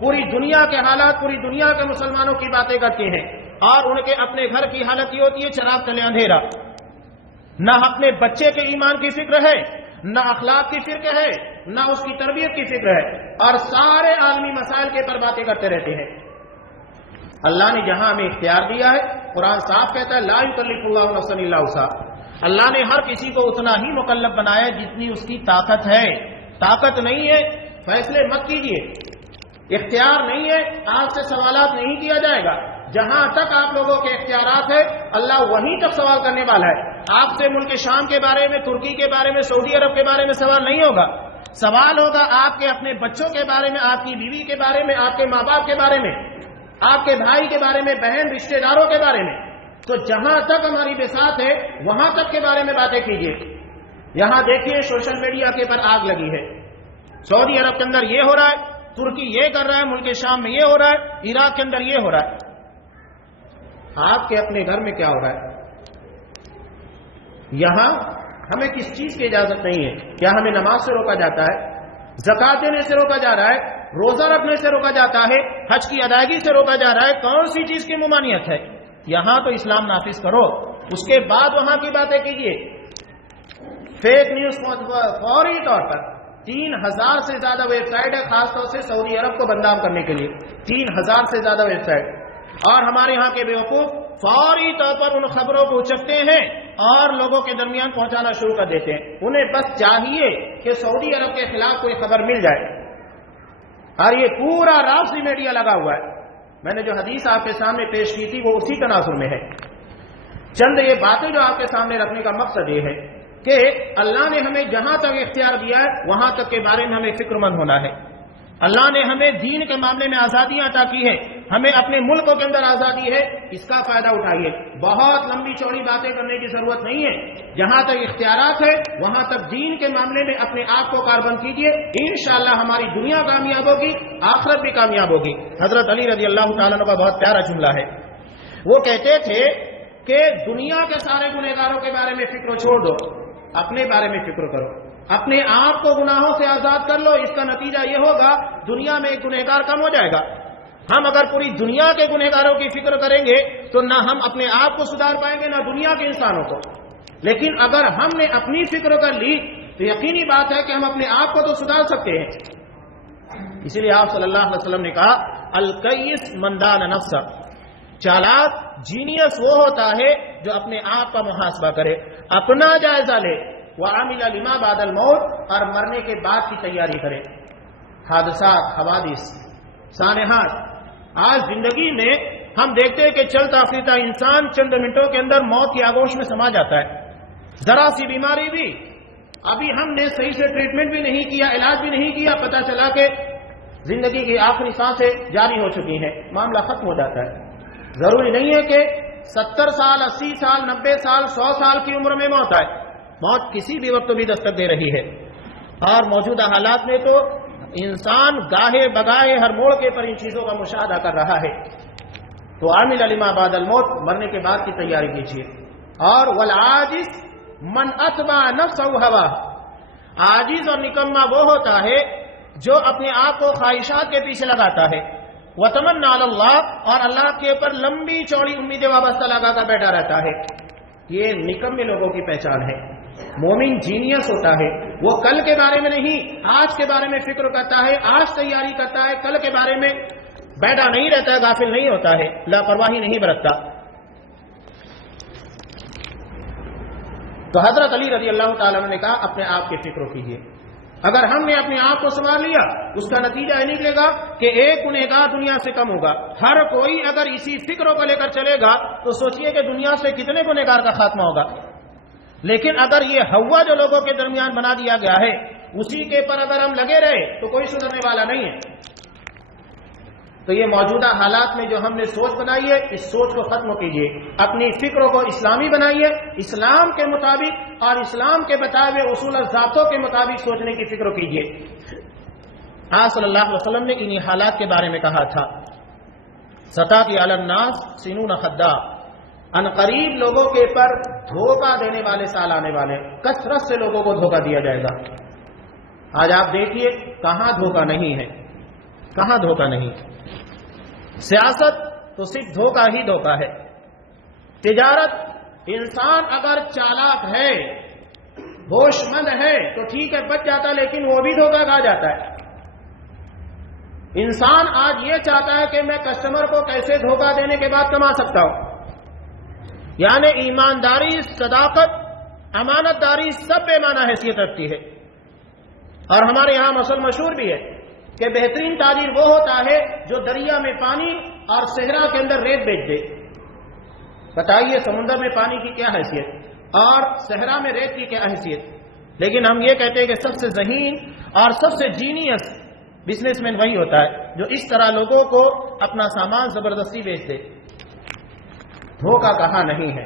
پوری دنیا کے حالات، پوری دنیا کے مسلمانوں کی باتیں کرتے ہیں، اور ان کے اپنے گھر کی حالت یہ ہوتی ہے چراغ تلے اندھیرا، نہ اپنے بچے کے ایمان کی فکر ہے، نہ اخلاق کی فکر ہے، نہ اس کی تربیت کی فکر ہے، اور سارے عالمی مسائل کے پر باتیں کرتے رہتے ہیں۔ اللہ نے جہاں ہمیں اختیار دیا ہے، قرآن صاف کہتا ہے لا یکلف اللہ نفسا الا وسعها، اللہ نے ہر کسی کو اتنا ہی مکلف بنایا ہے جتنی اس کی طاقت ہے۔ طاقت نہیں ہے فیصلے مت کیجیے، اختیار نہیں ہے آپ سے سوالات نہیں کیا جائے گا، جہاں تک آپ لوگوں کے اختیارات ہے اللہ وہیں تک سوال کرنے والا ہے۔ آپ سے ملک شام کے بارے میں، ترکی کے بارے میں، سعودی عرب کے بارے میں سوال نہیں ہوگا، سوال ہوگا آپ کے اپنے بچوں کے بارے میں، آپ کی بیوی کے بارے میں، آپ کے ماں باپ کے بارے میں، آپ کے بھائی کے بارے میں، بہن رشتہ داروں کے بارے میں۔ تو جہاں تک ہماری بساط ہے وہاں تک کے بارے میں باتیں کیجیے۔ یہاں دیکھیے سوشل میڈیا کے پر آگ لگی ہے، سعودی عرب کے اندر یہ ہو رہا ہے، ترکی یہ کر رہا ہے، ملک شام میں یہ ہو رہا ہے، عراق کے اندر یہ ہو رہا ہے۔ آپ کے اپنے گھر میں کیا ہو رہا ہے؟ یہاں ہمیں کس چیز کی اجازت نہیں ہے؟ کیا ہمیں نماز سے روکا جاتا ہے؟ زکوٰۃ دینے سے روکا جا رہا ہے؟ روزہ رکھنے سے روکا جاتا ہے؟ حج کی ادائیگی سے روکا جا رہا ہے؟ کون سی چیز کی ممانعت ہے؟ یہاں تو اسلام نافذ کرو، اس کے بعد وہاں کی باتیں کیجیے۔ فیک نیوز فوری طور پر 3000 سے زیادہ ویب سائٹ ہے، خاص طور سے سعودی عرب کو بدنام کرنے کے لیے 3000 سے زیادہ ویب سائٹ، اور ہمارے ہاں کے بیوقوف فوری طور پر ان خبروں کو اچکتے ہیں اور لوگوں کے درمیان پہنچانا شروع کر دیتے ہیں۔ انہیں بس چاہیے کہ سعودی عرب کے خلاف کوئی خبر مل جائے، اور یہ پورا راستی میڈیا لگا ہوا ہے۔ میں نے جو حدیث آپ کے سامنے پیش کی تھی وہ اسی تناظر میں ہے۔ چند یہ باتیں جو آپ کے سامنے رکھنے کا مقصد یہ ہے کہ اللہ نے ہمیں جہاں تک اختیار دیا ہے وہاں تک کے بارے میں ہمیں فکر مند ہونا ہے۔ اللہ نے ہمیں دین کے معاملے میں آزادی عطا کی ہے، ہمیں اپنے ملکوں کے اندر آزادی ہے، اس کا فائدہ اٹھائیے۔ بہت لمبی چوڑی باتیں کرنے کی ضرورت نہیں ہے، جہاں تک اختیارات ہے وہاں تک دین کے معاملے میں اپنے آپ کو کاربند کیجیے، انشاءاللہ ہماری دنیا کامیاب ہوگی، آخرت بھی کامیاب ہوگی۔ حضرت علی رضی اللہ تعالیٰ عنہ کا بہت پیارا جملہ ہے، وہ کہتے تھے کہ دنیا کے سارے گنہگاروں کے بارے میں فکر چھوڑ دو، اپنے بارے میں فکر کرو، اپنے آپ کو گناہوں سے آزاد کر لو، اس کا نتیجہ یہ ہوگا دنیا میں ایک گنہگار کم ہو جائے گا۔ ہم اگر پوری دنیا کے گنہگاروں کی فکر کریں گے تو نہ ہم اپنے آپ کو سدھار پائیں گے نہ دنیا کے انسانوں کو، لیکن اگر ہم نے اپنی فکر کر لی تو یقینی بات ہے کہ ہم اپنے آپ کو تو سدھار سکتے ہیں۔ اسی لیے آپ صلی اللہ علیہ وسلم نے کہا الکیس من دان نفسہ، چالاک جینیس وہ ہوتا ہے جو اپنے آپ کا محاسبہ کرے، اپنا جائزہ لے، وعمل لما بعد الموت، اور مرنے کے بعد کی تیاری کرے۔ حادثات، حوادث، سانحات، آج زندگی میں ہم دیکھتے ہیں کہ چلتا پھرتا انسان چند منٹوں کے اندر موت کی آغوش میں سما جاتا ہے۔ ذرا سی بیماری بھی ابھی ہم نے صحیح سے ٹریٹمنٹ بھی نہیں کیا، علاج بھی نہیں کیا، پتہ چلا کہ زندگی کی آخری سانسیں جاری ہو چکی ہیں، معاملہ ختم ہو جاتا ہے۔ ضروری نہیں ہے کہ 70 سال، 80 سال، 90 سال، 100 سال کی عمر میں موت آئے، موت کسی بھی وقت بھی دستک دے رہی ہے، اور موجودہ حالات میں تو انسان گاہے بگاہے ہر موڑ کے پر ان چیزوں کا مشاہدہ کر رہا ہے۔ تو عامل لما بعد الموت، مرنے کے بعد کی تیاری کیجیے۔ اور والعاجز من اتبع نفسه هواه، عاجز اور نکما وہ ہوتا ہے جو اپنے آپ کو خواہشات کے پیچھے لگاتا ہے، وتمنى علی اللہ، اور اللہ کے اوپر لمبی چوڑی امیدیں وابستہ لگا کر بیٹھا رہتا ہے۔ یہ نکمے لوگوں کی پہچان ہے۔ مومن جینیس ہوتا ہے، وہ کل کے بارے میں نہیں آج کے بارے میں فکر کرتا ہے، آج تیاری کرتا ہے، کل کے بارے میں بیٹھا نہیں رہتا ہے، غافل نہیں ہوتا ہے، لاپرواہی نہیں برتتا۔ تو حضرت علی رضی اللہ تعالیٰ عنہ نے کہا اپنے آپ کی فکر کیجیے۔ اگر ہم نے اپنے آپ کو سنبھال لیا اس کا نتیجہ یہ نکلے گا کہ ایک گنہگار دنیا سے کم ہوگا۔ ہر کوئی اگر اسی فکروں کو لے کر چلے گا تو سوچئے کہ دنیا سے کتنے گنہگار کا خاتمہ ہوگا۔ لیکن اگر یہ ہوا جو لوگوں کے درمیان بنا دیا گیا ہے اسی کے پر اگر ہم لگے رہے تو کوئی سدھرنے والا نہیں ہے۔ تو یہ موجودہ حالات میں جو ہم نے سوچ بنائی ہے، اس سوچ کو ختم کیجیے، اپنی فکروں کو اسلامی بنائیے، اسلام کے مطابق اور اسلام کے بتائے ہوئے اصول اور ضابطوں کے مطابق سوچنے کی فکر کیجیے۔ آپ صلی اللہ علیہ وسلم نے انہی حالات کے بارے میں کہا تھا، ستاتی علی الناس سنون خدا، ان قریب لوگوں کے پر دھوکہ دینے والے سال آنے والے، کثرت سے لوگوں کو دھوکہ دیا جائے گا۔ آج آپ دیکھیے کہاں دھوکہ نہیں ہے، کہاں دھوکہ نہیں۔ سیاست تو صرف دھوکہ ہی دھوکہ ہے، تجارت انسان اگر چالاک ہے، ہوش مند ہے تو ٹھیک ہے بچ جاتا، لیکن وہ بھی دھوکہ کھا جاتا ہے۔ انسان آج یہ چاہتا ہے کہ میں کسٹمر کو کیسے دھوکہ دینے کے بعد کما سکتا ہوں، یعنی ایمانداری، صداقت، امانت داری سب بے معنی حیثیت رکھتی ہے۔ اور ہمارے یہاں مسئلہ مشہور بھی ہے کہ بہترین تاجر وہ ہوتا ہے جو دریا میں پانی اور صحرا کے اندر ریت بیچ دے۔ بتائیے سمندر میں پانی کی کیا حیثیت اور صحرا میں ریت کی کیا حیثیت؟ لیکن ہم یہ کہتے ہیں کہ سب سے ذہین اور سب سے جینیس بزنس مین وہی ہوتا ہے جو اس طرح لوگوں کو اپنا سامان زبردستی بیچ دے۔ دھوکہ کہاں نہیں ہے،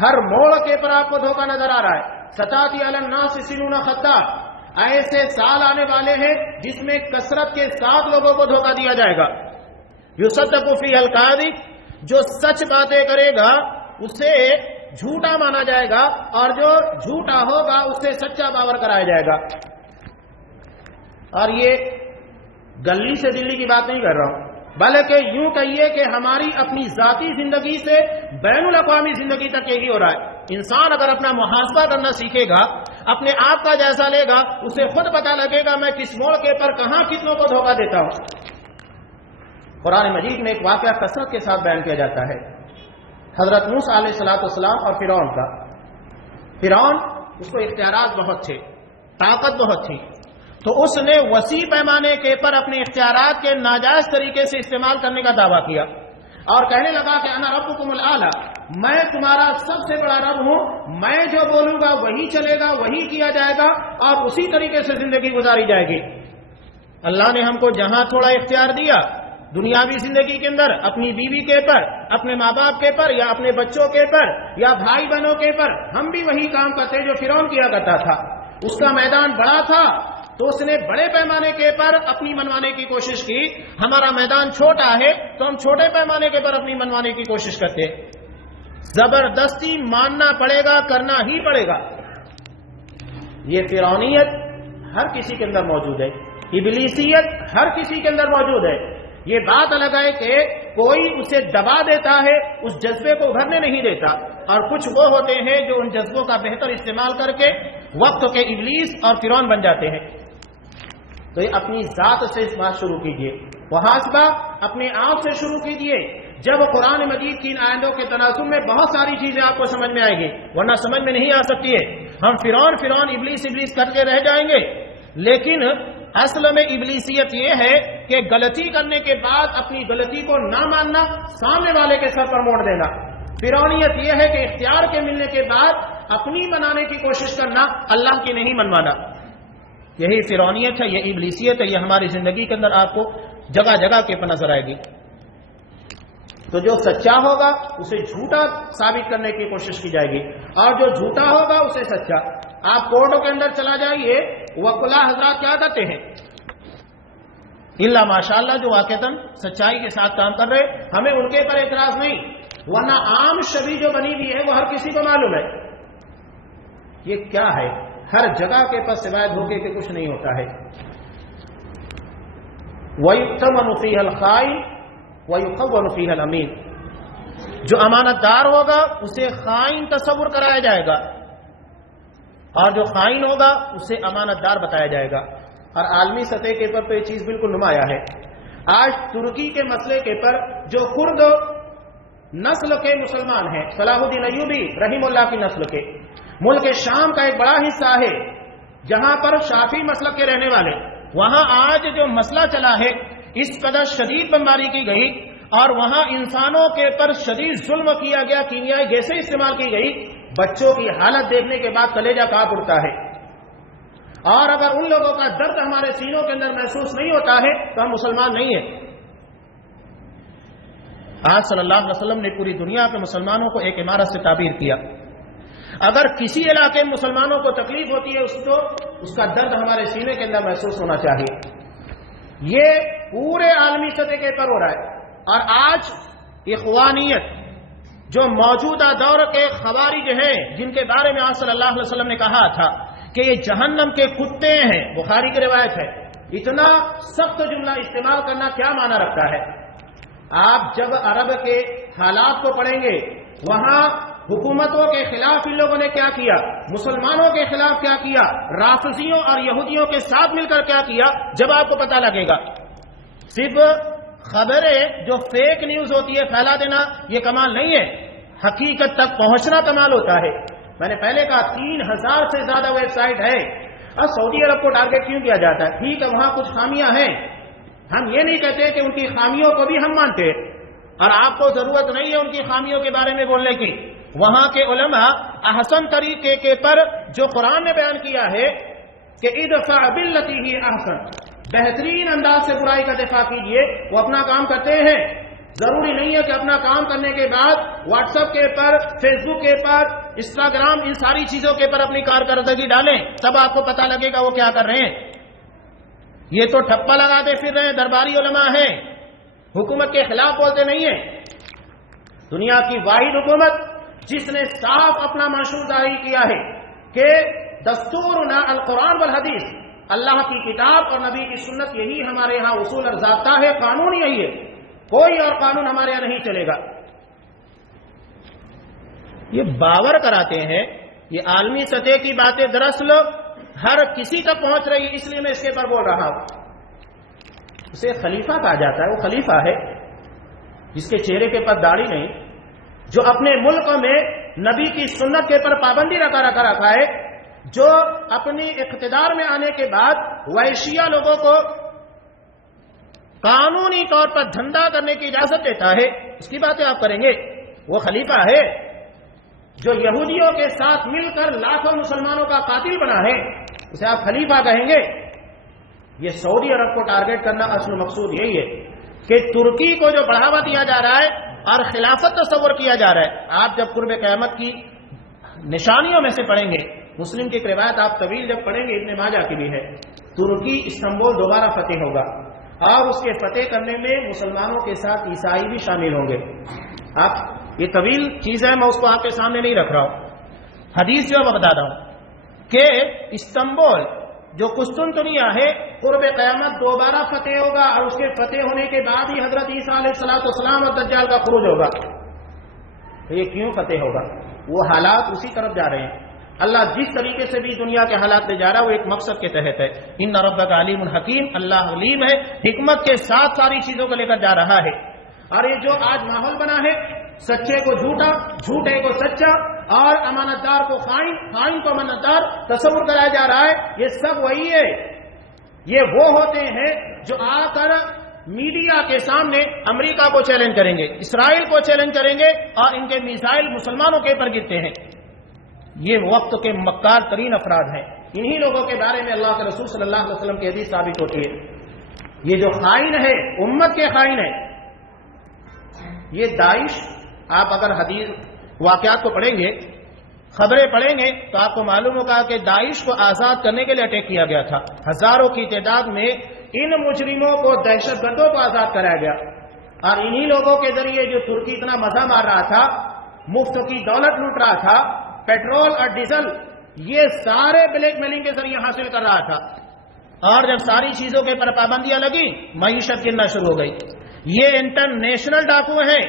ہر موڑ کے پر آپ کو دھوکہ نظر آ رہا ہے۔ ستاتی علی الناس سنون خطا، ایسے سال آنے والے ہیں جس میں کثرت کے ساتھ لوگوں کو دھوکہ دیا جائے گا۔ یصدق فیہ الکاذب، جو سچ باتیں کرے گا اسے جھوٹا مانا جائے گا، اور جو جھوٹا ہوگا اسے سچا باور کرایا جائے گا۔ اور یہ گلی سے دلی کی بات نہیں کر رہا ہوں، بلکہ یوں کہیے کہ ہماری اپنی ذاتی زندگی سے بین الاقوامی زندگی تک یہی ہو رہا ہے۔ انسان اگر اپنا محاسبہ کرنا سیکھے گا، اپنے آپ کا جائزہ لے گا، اسے خود پتہ لگے گا میں کس موڑ کے پر کہاں کتنوں کو دھوکہ دیتا ہوں۔ قرآن مجید میں ایک واقعہ کثرت کے ساتھ بیان کیا جاتا ہے، حضرت موسیٰ علیہ السلام اور فرعون کا۔ فرعون اس کو اختیارات بہت تھے، طاقت بہت تھی، تو اس نے وسیع پیمانے کے پر اپنے اختیارات کے ناجائز طریقے سے استعمال کرنے کا دعویٰ کیا اور کہنے لگا کہ انا ربکم الاعلی، میں تمہارا سب سے بڑا رب ہوں، میں جو بولوں گا وہی چلے گا، وہی کیا جائے گا اور اسی طریقے سے زندگی گزاری جائے گی۔ اللہ نے ہم کو جہاں تھوڑا اختیار دیا دنیاوی زندگی کے اندر، اپنی بیوی کے پر، اپنے ماں باپ کے پر، یا اپنے بچوں کے پر، یا بھائی بہنوں کے پر، ہم بھی وہی کام کرتے جو فرعون کیا کرتا تھا۔ اس کا میدان بڑا تھا تو اس نے بڑے پیمانے کے پر اپنی منوانے کی کوشش کی، ہمارا میدان چھوٹا ہے تو ہم چھوٹے پیمانے کے پر اپنی منوانے کی کوشش کرتے۔ زبردستی ماننا پڑے گا، کرنا ہی پڑے گا۔ یہ فرعونیت ہر کسی کے اندر موجود ہے، ابلیسیت ہر کسی کے اندر موجود ہے۔ یہ بات الگ ہے کہ کوئی اسے دبا دیتا ہے، اس جذبے کو ابھرنے نہیں دیتا، اور کچھ وہ ہوتے ہیں جو ان جذبوں کا بہتر استعمال کر کے وقت کے ابلیس اور فرعون بن جاتے ہیں۔ تو یہ اپنی ذات سے اس بات شروع کیجئے، محاسبہ اپنے آپ سے شروع کیجئے۔ جب قرآن مجید کی ان آیتوں کے تناظر میں بہت ساری چیزیں آپ کو سمجھ میں آئے گی، ورنہ سمجھ میں نہیں آ سکتی ہے۔ ہم فرعون ابلیس کرتے رہ جائیں گے، لیکن اصل میں ابلیسیت یہ ہے کہ غلطی کرنے کے بعد اپنی غلطی کو نہ ماننا، سامنے والے کے سر پر موڑ دینا۔ فرعونیت یہ ہے کہ اختیار کے ملنے کے بعد اپنی منانے کی کوشش کرنا، اللہ کی نہیں منوانا۔ یہی فرعونیت ہے، یہ ابلیسیت ہے، یہ ہماری زندگی کے اندر آپ کو جگہ جگہ کے پر نظر آئے گی۔ تو جو سچا ہوگا اسے جھوٹا ثابت کرنے کی کوشش کی جائے گی، اور جو جھوٹا ہوگا اسے سچا۔ آپ کورٹوں کے اندر چلا جائیے، وکلا حضرات کیا کرتے ہیں؟ الا ماشاءاللہ جو واقعتاً سچائی کے ساتھ کام کر رہے، ہمیں ان کے پر اعتراض نہیں، ورنہ عام شبیہ جو بنی ہوئی ہے وہ ہر کسی کو معلوم ہے۔ یہ کیا ہے؟ ہر جگہ کے پاس سوائے دھوکے کے کچھ نہیں ہوتا ہے۔ وَيُؤْتَمَنُ فِيهَ الْخَائِنُ وَيُخَوَّنُ فِيهَ الْأَمِينُ، جو امانت دار ہوگا اسے خائن تصور کرایا جائے گا، اور جو خائن ہوگا اسے امانت دار بتایا جائے گا۔ اور عالمی سطح کے پر تو یہ چیز بالکل نمایاں ہے۔ آج ترکی کے مسئلے کے پر جو کرد نسل کے مسلمان ہیں، صلاح الدین ایوبی رحم اللہ کی نسل کے، ملک شام کا ایک بڑا حصہ ہے جہاں پر شافعی مسلک کے رہنے والے، وہاں آج جو مسئلہ چلا ہے، اس قدر شدید بمباری کی گئی اور وہاں انسانوں کے پر شدید ظلم کیا گیا، کیمیائی گیسیں استعمال کی گئی، بچوں کی حالت دیکھنے کے بعد کلیجہ کانپ اٹھتا ہے۔ اور اگر ان لوگوں کا درد ہمارے سینوں کے اندر محسوس نہیں ہوتا ہے تو ہم مسلمان نہیں ہیں۔ آج صلی اللہ علیہ وسلم نے پوری دنیا کے مسلمانوں کو ایک عمارت سے تعبیر کیا. اگر کسی علاقے میں مسلمانوں کو تکلیف ہوتی ہے اس کا درد ہمارے سینے کے اندر محسوس ہونا چاہیے. یہ پورے عالمی سطح پر ہو رہا ہے. اور آج اخوانیت جو موجودہ دور کے خوارج ہیں جن کے بارے میں آج صلی اللہ علیہ وسلم نے کہا تھا کہ یہ جہنم کے کتے ہیں، بخاری کی روایت ہے، اتنا سخت جملہ استعمال کرنا کیا معنی رکھتا ہے؟ آپ جب عرب کے حالات کو پڑھیں گے، وہاں حکومتوں کے خلاف ان لوگوں نے کیا کیا، مسلمانوں کے خلاف کیا کیا، رافضیوں اور یہودیوں کے ساتھ مل کر کیا کیا، جب آپ کو پتہ لگے گا. صرف خبریں جو فیک نیوز ہوتی ہے پھیلا دینا یہ کمال نہیں ہے، حقیقت تک پہنچنا کمال ہوتا ہے. میں نے پہلے کہا 3000 سے زیادہ ویب سائٹ ہے. اب سعودی عرب کو ٹارگٹ کیوں کیا جاتا ہے؟ ٹھیک ہے وہاں کچھ خامیاں ہیں، ہم یہ نہیں کہتے کہ ان کی خامیوں کو بھی ہم مانتے ہیں، اور آپ کو ضرورت نہیں ہے ان کی خامیوں کے بارے میں بولنے کی. وہاں کے علماء احسن طریقے کے پر جو قرآن نے بیان کیا ہے کہ ادفع باللتی ہی احسن، بہترین انداز سے برائی کا دفاع کیجئے، وہ اپنا کام کرتے ہیں. ضروری نہیں ہے کہ اپنا کام کرنے کے بعد واٹس ایپ کے پر، فیس بک کے پر، انسٹاگرام، ان ساری چیزوں کے پر اپنی کارکردگی ڈالیں، تب آپ کو پتہ لگے گا وہ کیا کر رہے ہیں. یہ تو ٹھپا لگاتے پھر رہے ہیں، درباری علماء ہیں، حکومت کے خلاف بولتے نہیں ہیں. دنیا کی واحد حکومت جس نے صاف اپنا منشور ظاہر کیا ہے کہ دستورنا القرآن والحدیث، اللہ کی کتاب اور نبی کی سنت، یہی ہمارے ہاں اصول اور ضابطہ ہے، قانون یہی ہے، کوئی اور قانون ہمارے یہاں نہیں چلے گا. یہ باور کراتے ہیں، یہ عالمی سطح کی باتیں دراصل ہر کسی تک پہنچ رہی ہے، اس لیے میں اس کے پر بول رہا ہوں. اسے خلیفہ کہا جاتا ہے. وہ خلیفہ ہے جس کے چہرے کے پر داڑھی نہیں، جو اپنے ملک میں نبی کی سنت کے پر پابندی رکھا ہے، جو اپنی اقتدار میں آنے کے بعد وحشیہ لوگوں کو قانونی طور پر دھندا کرنے کی اجازت دیتا ہے. اس کی باتیں آپ کریں گے؟ وہ خلیفہ ہے جو یہودیوں کے ساتھ مل کر لاکھوں مسلمانوں کا قاتل بنا ہے، اسے آپ خلیفہ کہیں گے؟ یہ سعودی عرب کو ٹارگٹ کرنا اصل مقصود یہی ہے کہ ترکی کو جو بڑھاوا دیا جا رہا ہے اور خلافت تصور کیا جا رہا ہے. آپ جب قرب قیامت کی نشانیوں میں سے پڑھیں گے، مسلم کی ایک روایت آپ طویل جب پڑھیں گے، ابن ماجہ کی بھی ہے، ترکی استنبول دوبارہ فتح ہوگا اور اس کے فتح کرنے میں مسلمانوں کے ساتھ عیسائی بھی شامل ہوں گے. آپ یہ طویل چیز ہے، میں اس کو آپ کے سامنے نہیں رکھ رہا ہوں، حدیث جو میں بتا رہا ہوں کہ استنبول جو قسطنطنیہ ہے قرب قیامت دوبارہ فتح ہوگا، اور اس کے فتح ہونے کے بعد ہی حضرت عیسیٰ علیہ السلام اور دجال کا خروج ہوگا. تو یہ کیوں فتح ہوگا؟ وہ حالات اسی طرف جا رہے ہیں. اللہ جس طریقے سے بھی دنیا کے حالات لے جا رہا ہے وہ ایک مقصد کے تحت ہے. ان ربک علیم حکیم، اللہ علیم ہے، حکمت کے ساتھ ساری چیزوں کو لے کر جا رہا ہے. اور یہ جو آج ماحول بنا ہے، سچے کو جھوٹا، جھوٹے کو سچا، اور امانت دار کو خائن، خائن کو امانت دار تصور کرایا جا رہا ہے، یہ سب وہی ہے. یہ وہ ہوتے ہیں جو آ کر میڈیا کے سامنے امریکہ کو چیلنج کریں گے، اسرائیل کو چیلنج کریں گے، اور ان کے میزائل مسلمانوں کے پر گرتے ہیں. یہ وقت کے مکار ترین افراد ہیں. انہی لوگوں کے بارے میں اللہ کے رسول صلی اللہ علیہ وسلم کی حدیث ثابت ہوتی ہے. یہ جو خائن ہے، امت کے خائن ہے، یہ داعش. آپ اگر حدیث واقعات کو پڑھیں گے، خبریں پڑھیں گے، تو آپ کو معلوم ہوگا کہ داعش کو آزاد کرنے کے لیے اٹیک کیا گیا تھا. ہزاروں کی تعداد میں ان مجرموں کو، دہشت گردوں کو آزاد کرایا گیا، اور انہی لوگوں کے ذریعے جو ترکی اتنا مزہ مار رہا تھا، مفت کی دولت لوٹ رہا تھا، پیٹرول اور ڈیزل یہ سارے بلیک میلنگ کے ذریعے حاصل کر رہا تھا. اور جب ساری چیزوں کے پر پابندیاں لگی، معیشت گرنا شروع ہو گئی. یہ انٹرنیشنل ڈاکو ہیں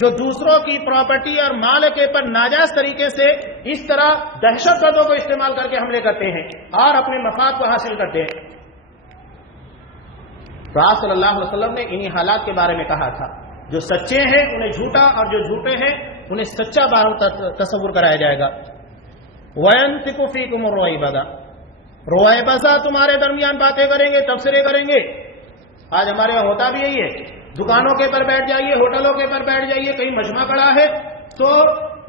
جو دوسروں کی پراپرٹی اور مال کے پر ناجائز طریقے سے اس طرح دہشت گردوں کو استعمال کر کے حملے کرتے ہیں اور اپنے مفاد کو حاصل کرتے ہیں. رسول صلی اللہ علیہ وسلم نے انہی حالات کے بارے میں کہا تھا، جو سچے ہیں انہیں جھوٹا، اور جو جھوٹے ہیں انہیں سچا تصور کرایا جائے گا. وَيَنْتِقُ فِيكُمُ الرُّوَيْبَضَةَ، رویبضہ تمہارے درمیان باتیں کریں گے، تبصرے کریں گے. آج ہمارے وہاں ہوتا بھی یہی ہے، دکانوں کے پر بیٹھ جائیے، ہوٹلوں کے پر بیٹھ جائیے، کہیں مجمع کھڑا ہے تو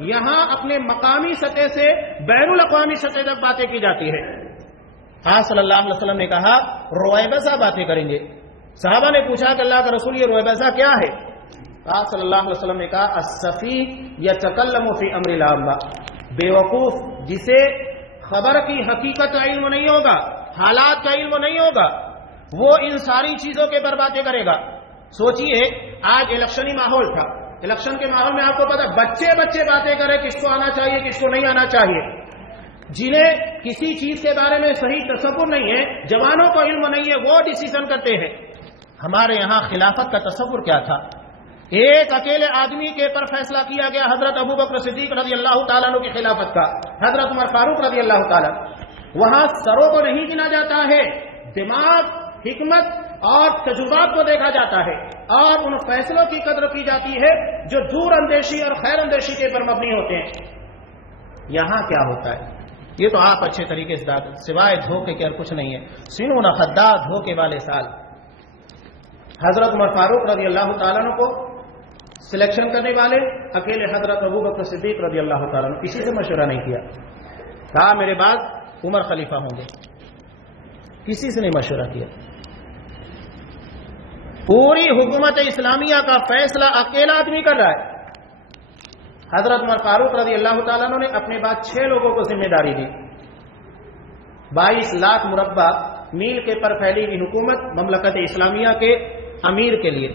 یہاں اپنے مقامی سطح سے بین الاقوامی سطح تک باتیں کی جاتی ہے. آج صلی اللہ علیہ وسلم نے کہا رویبضہ باتیں کریں گے. صحابہ نے پوچھا کہ اللہ کا رسول یہ رویبضہ کیا ہے؟ آپ صلی اللہ علیہ وسلم نے کہا السفیہ یتکلم فی امر العامہ، بیوقوف جسے خبر کی حقیقت کا علم نہیں ہوگا، حالات کا علم نہیں ہوگا، وہ ان ساری چیزوں کے پر باتیں کرے گا۔ سوچئے آج الیکشنی ماحول تھا، الیکشن کے ماحول میں آپ کو پتا بچے باتیں کرے کس کو آنا چاہیے کس کو نہیں آنا چاہیے، جنہیں کسی چیز کے بارے میں صحیح تصور نہیں ہے، جوانوں کو علم نہیں ہے، وہ ڈیسیژن کرتے ہیں۔ ہمارے یہاں خلافت کا تصور کیا تھا؟ ایک اکیلے آدمی کے پر فیصلہ کیا گیا، حضرت ابوبکر صدیق رضی اللہ تعالیٰ عنہ کی خلافت کا، حضرت عمر فاروق رضی اللہ تعالیٰ۔ وہاں سروں کو نہیں گنا جاتا ہے، دماغ، حکمت اور تجربات کو دیکھا جاتا ہے، اور ان فیصلوں کی قدر کی جاتی ہے جو دور اندیشی اور خیر اندیشی کے پر مبنی ہوتے ہیں۔ یہاں کیا ہوتا ہے یہ تو آپ اچھے طریقے سے سوائے دھوکے کے اور کچھ نہیں ہے۔ سنون خدا دھوکے والے سال، حضرت عمر فاروق رضی اللہ تعالیٰ عنہ کو سلیکشن کرنے والے اکیلے حضرت ابوبکر صدیق رضی اللہ تعالیٰ عنہ، کسی سے مشورہ نہیں کیا، کہا میرے بعد عمر خلیفہ ہوں گے، کسی سے نہیں مشورہ کیا۔ پوری حکومت اسلامیہ کا فیصلہ اکیلا آدمی کر رہا ہے۔ حضرت عمر فاروق رضی اللہ تعالیٰ عنہ نے اپنے بعد 6 لوگوں کو ذمہ داری دی، 22 لاکھ مربع میل کے پر پھیلی ہوئی حکومت مملکت اسلامیہ کے امیر کے لیے۔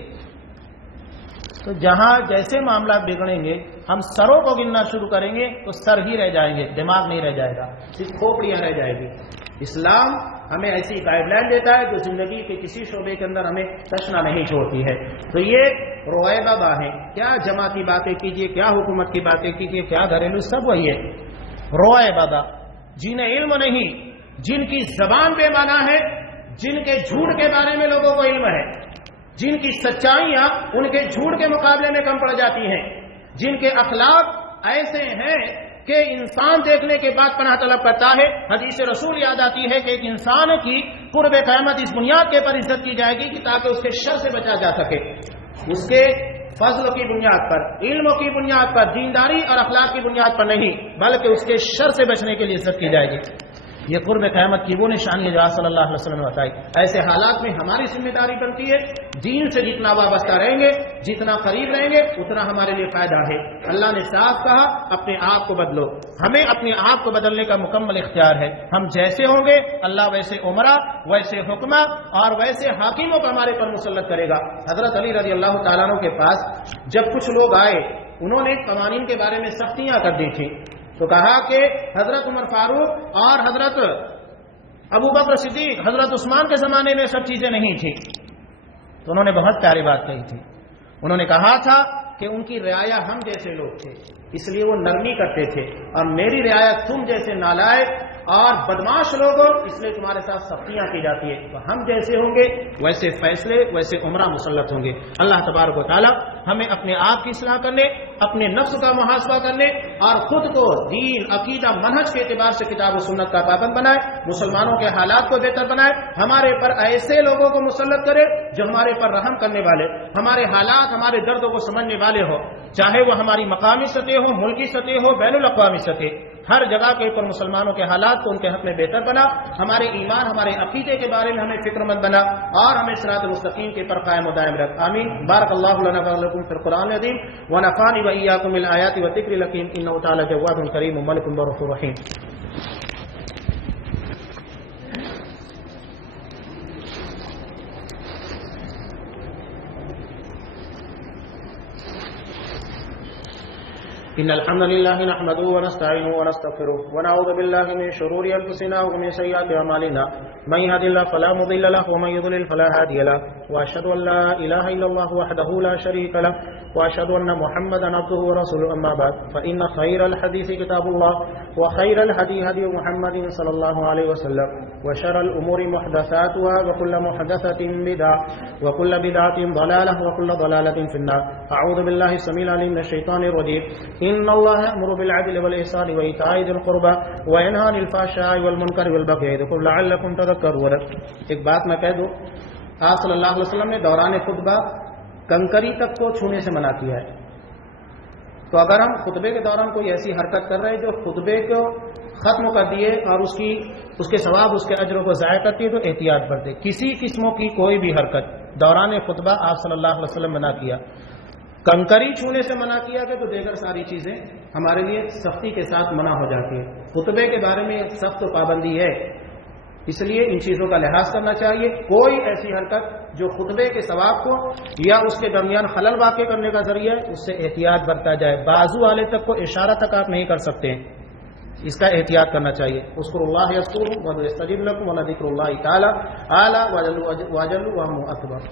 تو جہاں جیسے معاملات بگڑیں گے ہم سروں کو گننا شروع کریں گے تو سر ہی رہ جائیں گے، دماغ نہیں رہ جائے گا، صرف کھوپڑیاں رہ جائے گی۔ اسلام ہمیں ایسی گائیڈ لائن دیتا ہے جو زندگی کے کسی شعبے کے اندر ہمیں تشنا نہیں چھوڑتی ہے۔ تو یہ روئے بابا ہیں، کیا جماعتی باتیں کیجیے، کیا حکومت کی باتیں کیجیے، کیا گھریلو، سب وہی ہے، روئے بابا، جنہیں علم نہیں، جن کی زبان بے معنی ہے، جن کے جھوٹ کے بارے میں لوگوں کو علم ہے، جن کی سچائیاں ان کے جھوٹ کے مقابلے میں کم پڑ جاتی ہیں، جن کے اخلاق ایسے ہیں کہ انسان دیکھنے کے بعد پناہ طلب کرتا ہے۔ حدیث رسول یاد آتی ہے کہ ایک انسان کی قرب قیامت اس بنیاد کے پر عزت کی جائے گی کہ تاکہ اس کے شر سے بچا جا سکے، اس کے فضل کی بنیاد پر، علم کی بنیاد پر، دینداری اور اخلاق کی بنیاد پر نہیں، بلکہ اس کے شر سے بچنے کے لیے عزت کی جائے گی۔ یہ قرب قیامت کی وہ نشانی ہے جو آپ صلی اللہ علیہ وسلم نے بتائی۔ ایسے حالات میں ہماری ذمہ داری بنتی ہے، دین سے جتنا وابستہ رہیں گے، جتنا قریب رہیں گے، اتنا ہمارے لیے فائدہ ہے۔ اللہ نے صاف کہا اپنے آپ کو بدلو، ہمیں اپنے آپ کو بدلنے کا مکمل اختیار ہے۔ ہم جیسے ہوں گے اللہ ویسے عمرہ، ویسے حکمہ اور ویسے حاکموں کو ہمارے پر مسلط کرے گا۔ حضرت علی رضی اللہ تعالیٰ عنہ کے پاس جب کچھ لوگ آئے، انہوں نے قوانین کے بارے میں سختیاں کر دی تھیں، تو کہا کہ حضرت عمر فاروق اور حضرت ابوبکر صدیق، حضرت عثمان کے زمانے میں سب چیزیں نہیں تھیں۔ تو انہوں نے بہت پیاری بات کہی تھی، انہوں نے کہا تھا کہ ان کی رعایا ہم جیسے لوگ تھے اس لیے وہ نرمی کرتے تھے، اور میری رعایا تم جیسے نالائق اور بدماش لوگ ہو اس لیے تمہارے ساتھ سختیاں کی جاتی ہے۔ تو ہم جیسے ہوں گے ویسے فیصلے، ویسے عمرہ مسلط ہوں گے۔ اللہ تبارک و تعالی ہمیں اپنے آپ کی اصلاح کرنے، اپنے نفس کا محاسبہ کرنے اور خود کو دین، عقیدہ، منہج کے اعتبار سے کتاب و سنت کا پابند بنائے، مسلمانوں کے حالات کو بہتر بنائے، ہمارے پر ایسے لوگوں کو مسلط کرے جو ہمارے پر رحم کرنے والے، ہمارے حالات، ہمارے دردوں کو سمجھنے والے ہو، چاہے وہ ہماری مقامی سطح ہو، ملکی سطح ہو، بین الاقوامی سطح، ہر جگہ کے اوپر مسلمانوں کے حالات کو ان کے حق میں بہتر بنا، ہمارے ایمان، ہمارے عقیدے کے بارے میں ہمیں فکر مند بنا، اور ہمیں صراط مستقیم کے پر قائم و دائم رکھ۔ آمین۔ بارک اللہ لنا و لکم فی القرآن العظیم ونفعنی وإیاکم بالآیات والذکر الحکیم، انہ تعالی جواد کریم ملک برؤوف رحیم۔ إن الحمد لله نحمده ونستعينه ونستغفره ونعوذ بالله من شرور أنفسنا ومن سيئات أعمالنا، من يهد الله فلا مضل له ومن يضلل فلا هادي له، وأشهد أن لا إله إلا الله وحده لا شريك له، وأشهد أن محمدا عبده ورسوله، أما بعد فإن خير الحديث كتاب الله وخير الهدي هدي محمد صلى الله عليه وسلم، وشر الأمور محدثاتها وكل محدثة بدعة وكل بدعة ضلالة وكل ضلالة في النار۔ أعوذ بالله السميع العليم من الشيطان الرجيم۔ إن الله يأمر بالعدل والإحسان وإيتاء ذي القربى وينهى عن الفحشاء والمنكر والبغي يعظكم لعلكم تذكرون۔ ایک بات میں کہہ دوں، آپ صلی اللہ علیہ وسلم نے دوران خطبہ کنکری تک کو چھونے سے منع کیا ہے۔ تو اگر ہم خطبے کے دوران کوئی ایسی حرکت کر رہے ہیں جو خطبے کو ختم کر دیے اور اس کے ثواب، اس کے اجروں کو ضائع کرتی ہے، تو احتیاط برتیں۔ کسی قسموں کی کوئی بھی حرکت دوران خطبہ آپ صلی اللہ علیہ وسلم منع کیا۔ کنکری چھونے سے منع کیا کہ تو دیگر ساری چیزیں ہمارے لیے سختی کے ساتھ منع ہو جاتی ہے. خطبے کے بارے میں سخت پابندی ہے، اس لیے ان چیزوں کا لحاظ کرنا چاہیے. کوئی ایسی حرکت جو خطبے کے ثواب کو یا اس کے درمیان خلل واقع کرنے کا ذریعہ ہے، اس سے احتیاط برتا جائے. بازو والے تک کو اشارہ تک آپ نہیں کر سکتے ہیں، اس کا احتیاط کرنا چاہیے. اذکروا اللہ یذکرکم ویستجب لکم ولذکر اللہ تعالی اعلی واجل واکبر.